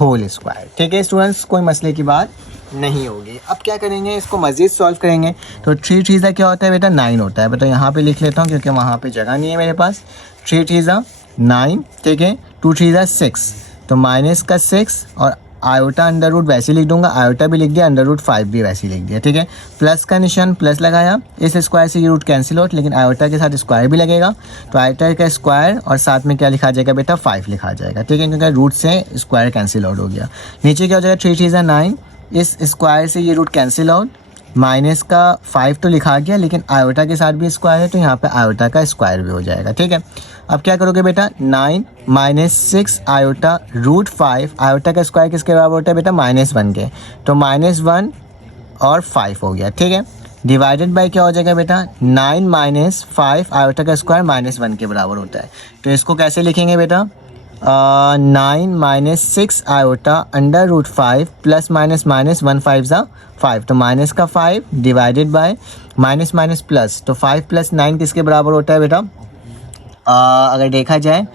होल स्क्वायर, ठीक है स्टूडेंट्स, कोई मसले की बात नहीं होगी। अब क्या करेंगे, इसको मज़ीद सॉल्व करेंगे। तो 3 थ्री क्या होता है बेटा, 9 होता है बेटा। यहाँ पे लिख लेता हूँ क्योंकि वहाँ पे जगह नहीं है मेरे पास। 3 थ्री 9, ठीक है। 2 थ्री 6, तो माइनस का 6 और आयोटा अंडर रूट वैसे लिख दूंगा, आयोटा भी लिख दिया, अंडर रूट 5 भी वैसे लिख दिया, ठीक है। प्लस का निशान प्लस लगाया, इस स्क्वायर से ये रूट कैंसिल आउट, लेकिन आयोटा के साथ स्क्वायर भी लगेगा, तो आयोटा का स्क्वायर और साथ में क्या लिखा जाएगा बेटा 5 लिखा जाएगा, ठीक है, क्योंकि रूट से स्क्वायर कैंसिल आउट हो गया। नीचे क्या हो जाएगा 3 थ्री 9, इस स्क्वायर से ये रूट कैंसिल आउट, माइनस का 5 तो लिखा गया लेकिन आयोटा के साथ भी स्क्वायर है, तो यहाँ पे आयोटा का स्क्वायर भी हो जाएगा, ठीक है। अब क्या करोगे बेटा, 9 माइनस 6 आयोटा रूट 5, आयोटा का स्क्वायर किसके बराबर होता है बेटा -1 के, तो -1 और 5 हो गया, ठीक है। डिवाइडेड बाय क्या हो जाएगा बेटा, 9 माइनस 5 आयोटा का स्क्वायर -1 के बराबर होता है। तो इसको कैसे लिखेंगे बेटा, 9 minus 6 iota under root 5 plus minus minus 1 5 ज़ा 5, तो माइनस का 5 divided by minus minus plus, तो 5 प्लस 9 किसके बराबर होता है बेटा, अगर देखा जाए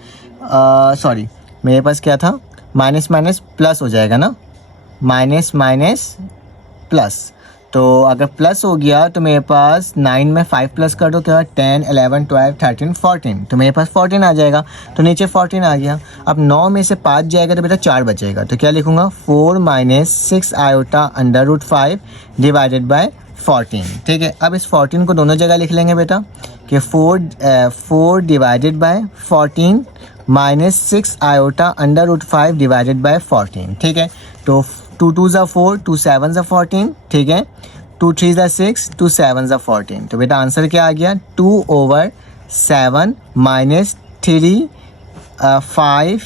सॉरी मेरे पास क्या था, माइनस माइनस प्लस हो जाएगा ना, माइनस माइनस प्लस, तो अगर प्लस हो गया तो मेरे पास 9 में 5 प्लस कर दो, क्या 10 11 12 13 14, तो मेरे पास 14 आ जाएगा, तो नीचे 14 आ गया। अब 9 में से 5 जाएगा तो बेटा 4 बचेगा, तो क्या लिखूंगा 4 minus 6 iota under root 5 divided by 14, ठीक है। अब इस 14 को दोनों जगह लिख लेंगे बेटा कि 4 divided by 14 minus 6 iota under root 5 divided by 14, ठीक है। तो 2 2 ज़ा 4, 2 7 ज़ा 14, ठीक है। 2 3 ज़ा 6, 2 7 ज़ा 14, तो बेटा आंसर क्या आ गया 2/7 माइनस 3 5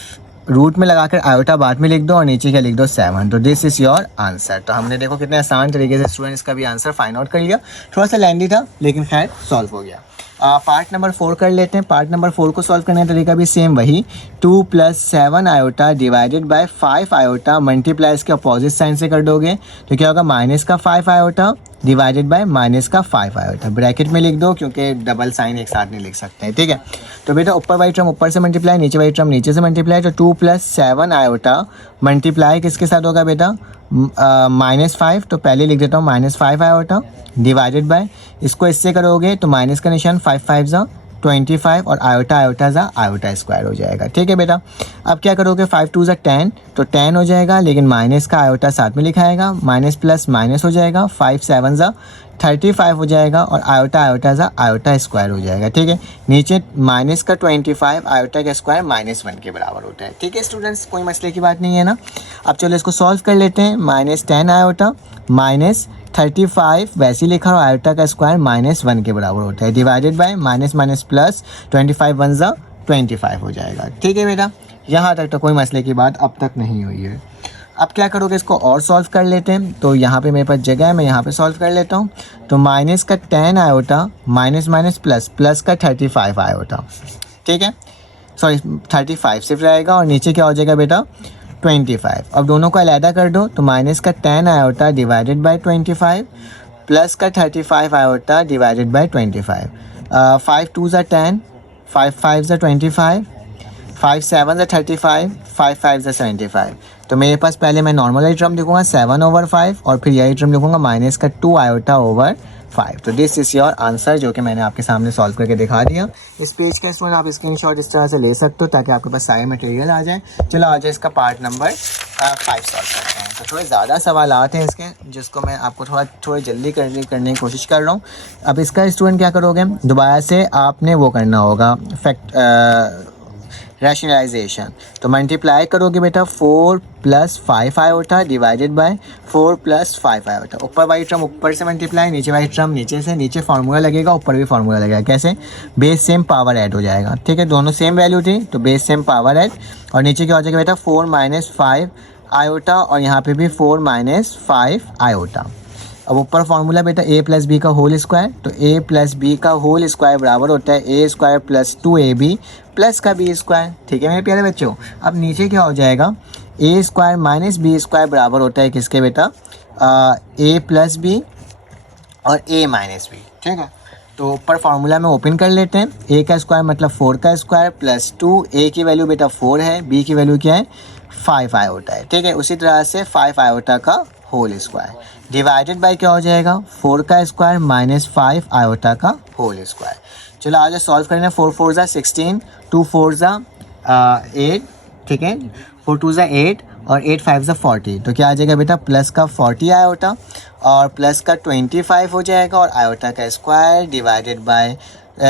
रूट में लगाकर आयोटा बाद में लिख दो और नीचे क्या लिख दो 7, तो दिस इज़ योर आंसर। तो हमने देखो कितने आसान तरीके से स्टूडेंट इसका भी आंसर फाइंड आउट कर लिया। थोड़ा सा लेंदी था लेकिन खैर सॉल्व हो गया। पार्ट नंबर 4 कर लेते हैं। पार्ट नंबर 4 को सॉल्व करने का तरीका भी सेम वही, 2 + 7 iota divided bye 5 iota multiply इसके अपोजिट साइन से कर दोगे तो क्या होगा, माइनस का 5 आयोटा डिवाइडेड बाय माइनस का 5 आयोटा, ब्रैकेट में लिख दो क्योंकि डबल साइन एक साथ नहीं लिख सकते हैं, ठीक है। तो बेटा ऊपर वाली टर्म ऊपर से मल्टीप्लाई, नीचे वाली टर्म नीचे से मल्टीप्लाई, तो 2 + 7 आयोटा मल्टीप्लाई किसके साथ होगा बेटा -5, तो पहले लिख देता हूँ -5 आयोटा डिवाइडेड बाय, इसको इससे करोगे तो माइनस का निशान 5 5 ज़ा 25 और आयोटा आयोटा ज़ा आयोटा स्क्वायर हो जाएगा, ठीक है बेटा। अब क्या करोगे 5 2 ज़ा 10, तो 10 हो जाएगा लेकिन माइनस का आयोटा साथ में लिखाएगा, माइनस प्लस माइनस हो जाएगा, 5 7 ज़ा 35 हो जाएगा और आयोटा आयोटा ज़ा आयोटा स्क्वायर हो जाएगा, ठीक है। नीचे माइनस का 25 आयोटा का स्क्वायर -1 के बराबर होता है, ठीक है स्टूडेंट्स, कोई मसले की बात नहीं है ना। अब चलो इसको सॉल्व कर लेते हैं। -10 आयोटा माइनस 35 वैसे लिखा और आयोटा का स्क्वायर -1 के बराबर होता है, divided by minus minus plus 25 1 ज़ा 25 हो जाएगा, ठीक है बेटा। यहाँ तक तो कोई मसले की बात अब तक नहीं हुई है। अब क्या करोगे, इसको और सॉल्व कर लेते हैं। तो यहाँ पे मेरे पास जगह है, मैं यहाँ पे सॉल्व कर लेता हूँ। तो माइनस का 10 iota minus minus plus plus का 35 आयोटा, ठीक है, सॉरी 35 सिर्फ रहेगा और नीचे क्या हो जाएगा बेटा 25। अब दोनों को अलहदा कर दो तो माइनस का 10 आयोटा डिवाइडेड बाय 25 प्लस का 35 आयोटा डिवाइडेड बाय 25। 5 2 ज़ा 10, 5 5 ज़ा 25, 5 7 ज़ा 35, 5 5 ज़ा 75। तो मेरे पास पहले मैं नॉर्मल वाली टर्म लिखूँगा 7/5 और फिर यही टर्म लिखूँगा माइनस का 2 आयोटा ओवर 5। तो दिस इज़ योर आंसर, जो कि मैंने आपके सामने सॉल्व करके दिखा दिया। इस पेज का स्टूडेंट आप स्क्रीनशॉट इस तरह से ले सकते हो ताकि आपके पास सारे मटेरियल आ जाए। चलो आ जाए इसका पार्ट नंबर 5 सॉल्व करते हैं। तो थोड़े ज़्यादा सवाल आते हैं इसके, जिसको मैं आपको थोड़ी जल्दी करने की कोशिश कर रहा हूँ। अब इसका स्टूडेंट क्या करोगे, दोबारा से आपने वो करना होगा रैशनलाइजेशन। तो मल्टीप्लाई करोगे बेटा 4 + 5 आयोटा डिवाइडेड बाय 4 + 5 आयोटा। ऊपर वाली टर्म ऊपर से मल्टीप्लाई, नीचे वाली टर्म नीचे से। नीचे फार्मूला लगेगा, ऊपर भी फार्मूला लगेगा। कैसे? बेस सेम पावर ऐड हो जाएगा। ठीक है, दोनों सेम वैल्यू थी तो बेस सेम पावर ऐड। और नीचे क्या हो जाएगा बेटा 4 - 5 आयोटा और यहाँ पे भी 4 - 5 आयोटा। अब ऊपर फार्मूला बेटा a + b का होल स्क्वायर। तो a + b का होल स्क्वायर बराबर होता है a² + 2ab प्लस का b स्क्वायर। ठीक है मेरे प्यारे बच्चों। अब नीचे क्या हो जाएगा a² - b² बराबर होता है किसके बेटा a + b और a - b। ठीक है, तो ऊपर फार्मूला में ओपन कर लेते हैं। a का स्क्वायर मतलब 4 का स्क्वायर प्लस 2, a की वैल्यू बेटा 4 है, b की वैल्यू क्या है 5 आयोटा है। ठीक है, उसी तरह से 5 आयोटा का होल स्क्वायर डिवाइडेड बाय क्या हो जाएगा 4 का स्क्वायर माइनस 5 आयोटा का होल स्क्वायर। चलो आज सॉल्व करना है। 4 4 ज़ा 16, 2 4 ज़ा 8। ठीक है, 4 2 ज़ा 8 और 8 5 ज़ा 40। तो क्या आ जाएगा बेटा प्लस का 40 आयोटा और प्लस का 25 हो जाएगा और आयोटा का स्क्वायर डिवाइडेड बाय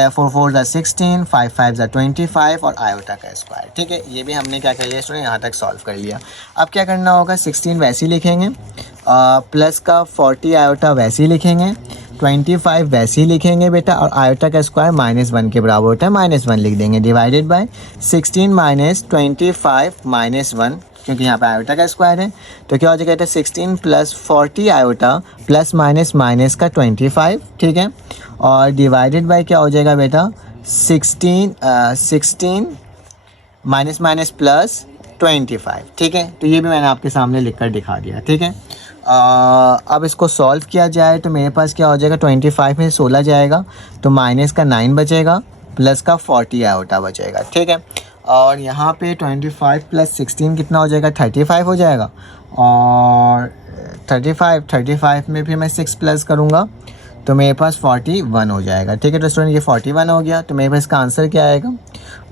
4 4 ज़ा 16, 5 5 ज़ा 25 और आयोटा का स्क्वायर। ठीक है, ये भी हमने क्या कर लिया स्टूडेंट, यहाँ तक सॉल्व कर लिया। अब क्या करना होगा 16 वैसे ही लिखेंगे, प्लस का 40 आयोटा वैसे ही लिखेंगे, 25 वैसे ही लिखेंगे बेटा और आयोटा का स्क्वायर -1 के बराबर होता है, -1 लिख देंगे डिवाइडेड बाय 16 - 25 -1, क्योंकि यहाँ पे आयोटा का स्क्वायर है। तो क्या हो जाएगा 16 + 40 आयोटा प्लस माइनस का 25। ठीक है, और डिवाइडेड बाय क्या हो जाएगा बेटा 16 माइनस प्लस 25। ठीक है, तो ये भी मैंने आपके सामने लिख कर दिखा दिया। ठीक है, अब इसको सॉल्व किया जाए तो मेरे पास क्या हो जाएगा 25 में 16 जाएगा तो माइनस का 9 बचेगा प्लस का 40 आयोटा बचेगा। ठीक है, और यहाँ पे 25 + 16 कितना हो जाएगा 35 हो जाएगा और 35 में भी मैं 6 प्लस करूँगा तो मेरे पास 41 हो जाएगा। ठीक है, तो स्टूडेंट ये 41 हो गया। तो मेरे पास इसका आंसर क्या आएगा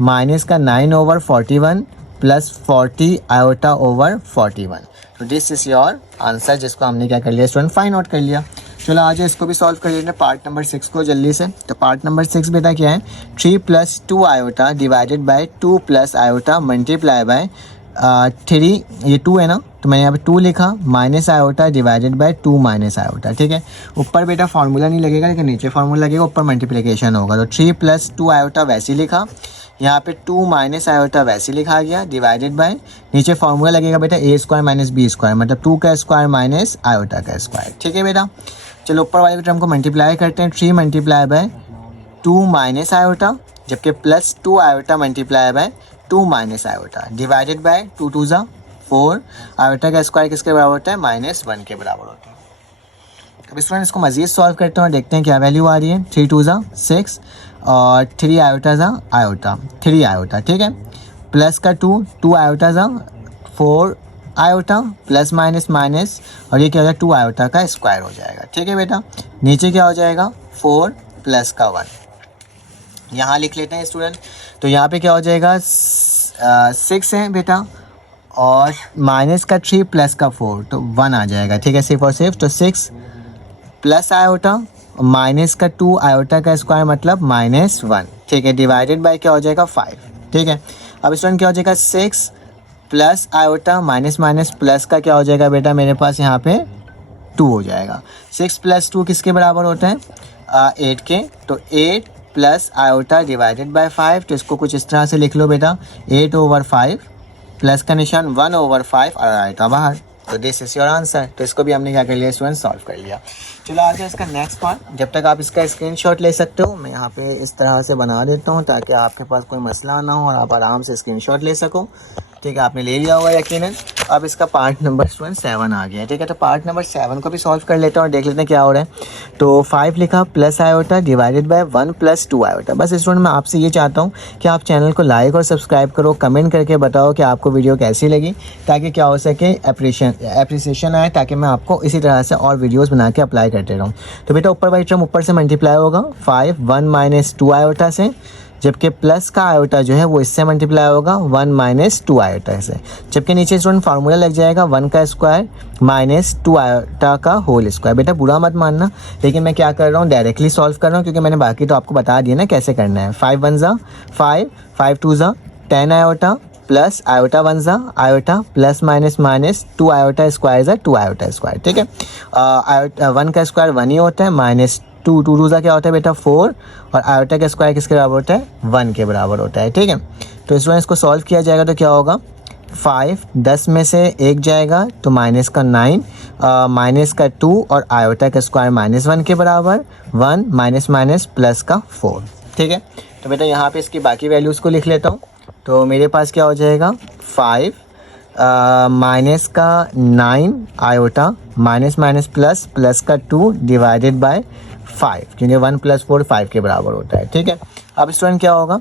माइनस का 9/41 प्लस 40 आयोटा ओवर 41। तो दिस इज़ योर आंसर, जिसको हमने क्या कर लिया स्टूडेंट फाइंड आउट कर लिया। चलो आज इसको भी सॉल्व कर लेते हैं पार्ट नंबर 6 को जल्दी से। तो पार्ट नंबर 6 बेटा क्या है 3 + 2 iota divided bye 2 + iota multiply bye 3, ये 2 है ना तो मैंने यहाँ पे 2 लिखा minus iota divided bye 2 - iota. ठीक है, ऊपर बेटा फार्मूला नहीं लगेगा लेकिन नीचे फार्मूला लगेगा, ऊपर मल्टीप्लिकेशन होगा। तो 3 + 2 आयोटा वैसे ही लिखा, यहाँ पे 2 - आयोटा वैसे लिखा गया डिवाइडेड बाय नीचे फार्मूला लगेगा बेटा a² - b² मतलब 2 का स्क्वायर माइनस आयोटा का स्क्वायर। ठीक है बेटा, चलो ऊपर वाले टर्म को मल्टीप्लाई करते हैं। 3 × बाय 2 - आयोटा जबकि plus 2 iota multiply bye 2 - iota divided bye 2 2 ज़ा 4 आयोटा का स्क्वायर किसके बराबर होता है -1 के बराबर होता है। अब स्टूडेंट इसको मज़ीद सॉल्व करते हैं और देखते हैं क्या वैल्यू आ रही है। 3 2 ज़ा 6 और 3 आयोटा ज़ा आयोटा 3 आयोटा। ठीक है, प्लस का 2 आयोटा ज़ा 4 आयोटा प्लस माइनस और ये क्या हो जाएगा 2 आयोटा का स्क्वायर हो जाएगा। ठीक है बेटा, नीचे क्या हो जाएगा 4 प्लस का 1 यहाँ लिख लेते हैं स्टूडेंट। तो यहाँ पे क्या हो जाएगा 6 है बेटा और माइनस का 3 प्लस का 4 तो 1 आ जाएगा। ठीक है, सिर्फ और सिर्फ तो 6 प्लस आयोटा माइनस का 2 आयोटा का स्क्वायर मतलब -1। ठीक है, डिवाइडेड बाय क्या हो जाएगा 5। ठीक है, अब स्टूडेंट क्या हो जाएगा 6 प्लस आयोटा माइनस प्लस का क्या हो जाएगा बेटा मेरे पास यहाँ पे 2 हो जाएगा। 6 + 2 किसके बराबर होता है 8 के। तो 8 प्लस आयोटा डिवाइडेड बाय 5, तो इसको कुछ इस तरह से लिख लो बेटा 8/5 प्लस का निशान 1/5 और आयोटा बाहर। तो दिस इज़ योर आंसर। तो इसको भी हमने क्या कर लिया स्टूडेंट सॉल्व कर लिया। चलो आ जाए इसका नेक्स्ट पार्ट। जब तक आप इसका स्क्रीनशॉट ले सकते हो मैं यहाँ पे इस तरह से बना देता हूँ ताकि आपके पास कोई मसला ना हो और आप आराम से स्क्रीनशॉट ले सको। ठीक है, आपने ले लिया होगा यकीनन। अब इसका पार्ट नंबर स्टूडेंट 7 आ गया है। ठीक है, तो पार्ट नंबर 7 को भी सॉल्व कर लेते हैं और देख लेते हैं क्या हो रहा है। तो 5 लिखा plus iota divided bye 1 plus 2 iota. बस स्टूडेंट मैं आपसे ये चाहता हूँ कि आप चैनल को लाइक और सब्सक्राइब करो, कमेंट करके बताओ कि आपको वीडियो कैसी लगी, ताकि क्या हो सके अप्रिसिएशन आए, ताकि मैं आपको इसी तरह से और वीडियोज़ बना के अप्लाई करते रहूँ। तो बेटा ऊपर वाली टर्म ऊपर से मल्टीप्लाई होगा 5 1 माइनस 2 आयोटा से, जबकि प्लस का आयोटा जो है वो इससे मल्टीप्लाई होगा 1 माइनस 2 आयोटा से। जबकि नीचे स्टूडेंट फार्मूला लग जाएगा 1 का स्क्वायर माइनस 2 आयोटा का होल स्क्वायर। बेटा बुरा मत मानना, लेकिन मैं क्या कर रहा हूँ, डायरेक्टली सॉल्व कर रहा हूँ, क्योंकि मैंने बाकी तो आपको बता दिया ना कैसे करना है। 5 1 ज़ा 5, 5 2 ज़ा 10 आयोटा प्लस आयोटा 1 ज़ा iota plus minus minus 2 iota square ज़ा 2 आयोटा स्क्वायर। ठीक है, आयोटा 1 का स्क्वायर 1 ही होता है, माइनस 2 2 ज़ा क्या होता है बेटा 4, और आयोटा का स्क्वायर किसके बराबर होता है 1 के बराबर होता है। ठीक है, तो स्टूडेंट इसको सॉल्व किया जाएगा तो क्या होगा, 5 10 में से 1 जाएगा तो माइनस का 9, माइनस का 2 और आयोटा का स्क्वायर माइनस 1 के बराबर 1 माइनस माइनस प्लस का 4। ठीक है, तो बेटा यहाँ पे इसकी बाकी वैल्यूज़ को लिख लेता हूँ। तो मेरे पास क्या हो जाएगा 5 माइनस का 9 iota minus minus plus plus का 2 डिवाइडेड बाय 5, क्योंकि 1 प्लस 4 5 के बराबर होता है। ठीक है, अब स्टूडेंट क्या होगा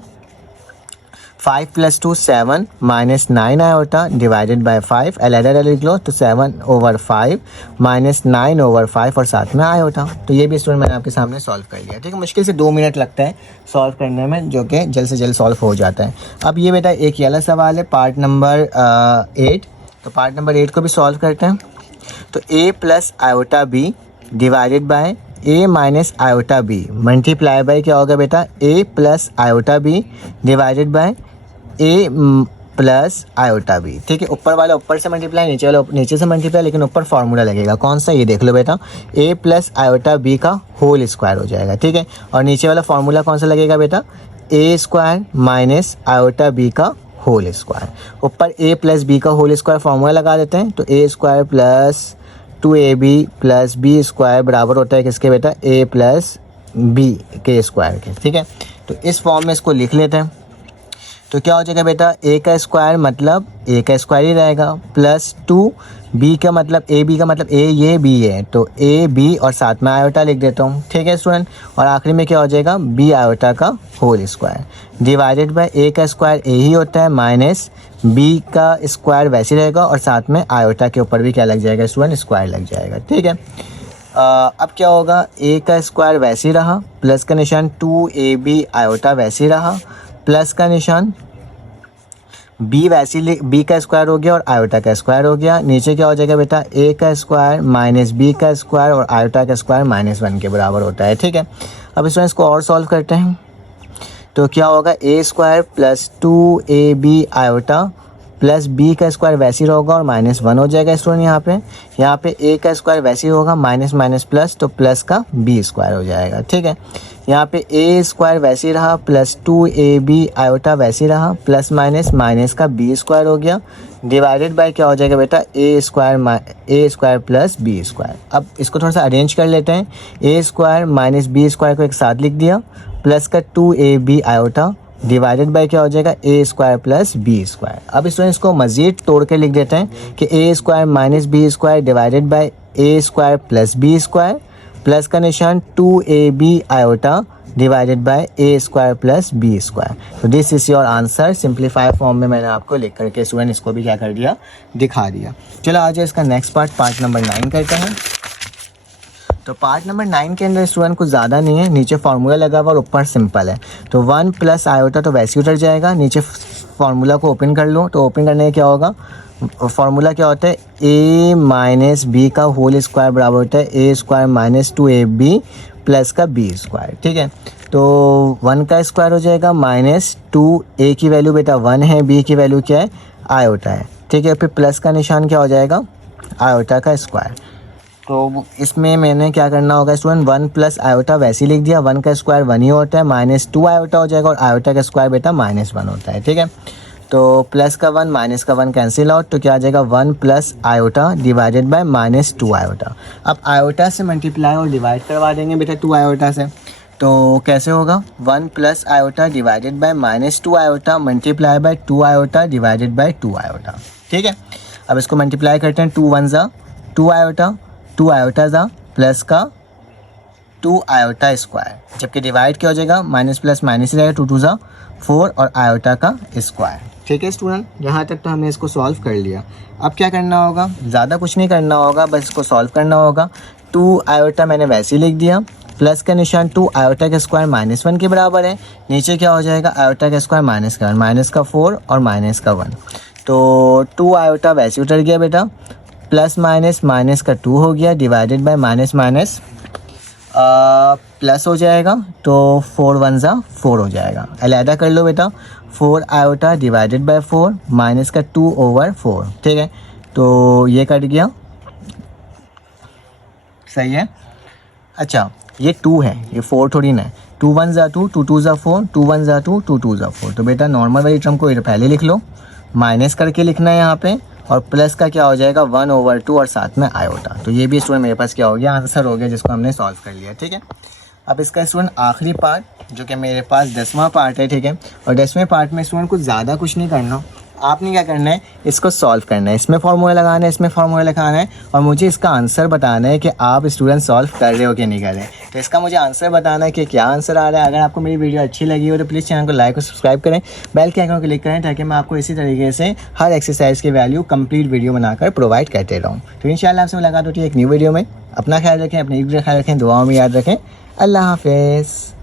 5 plus 2 7 minus 9 iota divided bye 5, अलग लिख लो तो 7 ओवर 5 माइनस 9 ओवर 5 और साथ में आयोटा। तो ये भी स्टूडेंट मैंने आपके सामने सॉल्व कर लिया। ठीक है, मुश्किल से 2 मिनट लगता है सॉल्व करने में, जो कि जल्द से जल्द सॉल्व हो जाता है। अब ये बेटा एक ये वाला सवाल है पार्ट नंबर 8। तो पार्ट नंबर 8 को भी सॉल्व करते हैं। तो a plus iota b divided by a minus iota b multiply by क्या होगा बेटा a plus iota b divided by a plus iota b. ठीक है, ऊपर वाला ऊपर से मल्टीप्लाई, नीचे वाला नीचे से मल्टीप्लाई, लेकिन ऊपर फार्मूला लगेगा कौन सा, ये देख लो बेटा a प्लस आयोटा बी का होल स्क्वायर हो जाएगा। ठीक है, और नीचे वाला फार्मूला कौन सा लगेगा बेटा a square minus iota b का होल स्क्वायर। ऊपर a प्लस बी का होल स्क्वायर फार्मूला लगा देते हैं, तो a square plus 2ab plus b square बराबर होता है किसके बेटा a प्लस बी के स्क्वायर के। ठीक है, तो इस फॉर्म में इसको लिख लेते हैं। तो क्या हो जाएगा बेटा a का स्क्वायर मतलब a का स्क्वायर ही रहेगा, प्लस 2b का मतलब ab का मतलब a ये b है, तो a b और साथ में आयोटा लिख देता हूँ। ठीक है स्टूडेंट, और आखिरी में क्या हो जाएगा b आयोटा का whole square divided by a का स्क्वायर a ही होता है, माइनस b का स्क्वायर वैसे रहेगा और साथ में आयोटा के ऊपर भी क्या लग जाएगा स्टूडेंट स्क्वायर लग जाएगा। ठीक है, अब क्या होगा a का स्क्वायर वैसे ही रहा, प्लस का निशान 2ab आयोटा वैसे ही रहा, प्लस का निशान b वैसे b का स्क्वायर हो गया और आयोटा का स्क्वायर हो गया। नीचे क्या हो जाएगा बेटा a का स्क्वायर माइनस b का स्क्वायर और आयोटा का स्क्वायर माइनस 1 के बराबर होता है। ठीक है, अब इसको और सॉल्व करते हैं। तो क्या होगा a square plus 2ab iota plus b का स्क्वायर वैसे ही होगा और माइनस 1 हो जाएगा स्टूडेंट। यहाँ पे a का स्क्वायर वैसे ही होगा, माइनस माइनस प्लस, तो प्लस का b स्क्वायर हो जाएगा। ठीक है, यहाँ पे a स्क्वायर वैसे ही रहा, प्लस 2ab आयोटा वैसे ही रहा, प्लस माइनस माइनस का b स्क्वायर हो गया, डिवाइडेड बाय क्या हो जाएगा बेटा a square plus b square. अब इसको थोड़ा सा अरेंज कर लेते हैं। a square minus b square को एक साथ लिख दिया, प्लस का 2ab आयोटा डिवाइडेड बाय क्या हो जाएगा a square plus b square. अब इसको मज़ीद तोड़ के लिख देते हैं कि a square minus b square divided by a square plus b square, plus का निशान 2ab iota divided by a square plus b square. तो this is your answer. Simplify form में मैंने आपको लिख करके स्टूडेंट इसको भी क्या कर दिया, दिखा दिया। चलो आ जाए इसका नेक्स्ट पार्ट नंबर 9 करते हैं। तो पार्ट नंबर 9 के अंदर स्टूडेंट कुछ ज़्यादा नहीं है, नीचे फार्मूला लगा हुआ और ऊपर सिंपल है। तो 1 प्लस आयोटा तो वैसे ही उतर जाएगा, नीचे फार्मूला को ओपन कर लो। तो ओपन करने क्या होगा, फार्मूला क्या होता है a माइनस बी का होल स्क्वायर बराबर होता है a square minus 2ab plus का b स्क्वायर। ठीक है, तो 1 का स्क्वायर हो जाएगा माइनस 2a की वैल्यू बेटा 1 है, b की वैल्यू क्या है आयोटा है। ठीक है, फिर प्लस का निशान क्या हो जाएगा आयोटा का स्क्वायर। तो इसमें मैंने क्या करना होगा स्टूडेंट 1 प्लस आयोटा वैसे ही लिख दिया, 1 का स्क्वायर 1 ही होता है, माइनस 2 आयोटा हो जाएगा और आयोटा का स्क्वायर बेटा माइनस 1 होता है। ठीक है, तो प्लस का 1 माइनस का 1 कैंसिल आउट, तो क्या आ जाएगा 1 plus iota divided by minus 2 iota. अब आयोटा से मल्टीप्लाई और डिवाइड करवा देंगे बेटा 2 आयोटा से, तो कैसे होगा, 1 plus iota divided by minus 2 iota multiply bye 2 iota divided bye 2 iota. ठीक है, अब इसको मल्टीप्लाई करते हैं, 2 वन ज़ा 2 आयोटा, 2 आयोटा ज़ा प्लस का 2 आयोटा स्क्वायर, जबकि डिवाइड क्या हो जाएगा, माइनस प्लस माइनस रहेगा, 2 2 ज़ा 4 और आयोटा का स्क्वायर। ठीक है स्टूडेंट, यहाँ तक तो हमने इसको सॉल्व कर लिया। अब क्या करना होगा, ज़्यादा कुछ नहीं करना होगा, बस इसको सॉल्व करना होगा। 2 आयोटा मैंने वैसे ही लिख दिया, प्लस का निशान 2 आयोटा का स्क्वायर -1 के बराबर है, नीचे क्या हो जाएगा, आयोटा का स्क्वायर माइनस का 1, माइनस का 4 और माइनस का 1, तो 2 आयोटा वैसे उतर गया बेटा, प्लस माइनस माइनस का 2 हो गया, divided by minus minus plus हो जाएगा, तो 4 वन ज़ा 4 हो जाएगा। अलहदा कर लो बेटा, 4 आयोटा डिवाइडेड बाय 4 माइनस का 2 ओवर 4। ठीक है, तो ये कट गया, सही है। अच्छा, ये 2 है, ये 4 थोड़ी ना है, 2 वन ज़ा 2, 2 2 ज़ा 4, 2 वन ज़ा 2, 2 2 ज़ा 4, तो बेटा नॉर्मल वाली टर्म को पहले लिख लो, माइनस करके लिखना है यहाँ पे, और प्लस का क्या हो जाएगा 1 ओवर 2 और साथ में आयोटा। तो ये भी स्टूडेंट मेरे पास क्या हो गया, आंसर हो गया, जिसको हमने सॉल्व कर लिया। ठीक है, अब इसका स्टूडेंट आखिरी पार्ट जो कि मेरे पास 10वां पार्ट है। ठीक है, और 10वें पार्ट में स्टूडेंट कुछ ज़्यादा कुछ नहीं करना, आपने क्या करना है, इसको सॉल्व करना है, इसमें फार्मूला लगाना है, इसमें फार्मूला लगाना है, और मुझे इसका आंसर बताना है कि आप स्टूडेंट सॉल्व कर रहे हो कि नहीं कर रहे। तो इसका मुझे आंसर बताना है कि क्या आंसर आ रहा है। अगर आपको मेरी वीडियो अच्छी लगी हो तो प्लीज़ चैनल को लाइक और सब्सक्राइब करें, बेल के आइकन को क्लिक करें, ताकि मैं आपको इसी तरीके से हर एक्सरसाइज की वैल्यू कंप्लीट वीडियो बनाकर प्रोवाइड करते रहूँ। तो इंशाल्लाह आपसे मुलाकात होती है एक न्यू वीडियो में। अपना ख्याल रखें, अपनी ख्याल रखें, दुआओं में याद रखें। अल्लाह हाफिज़।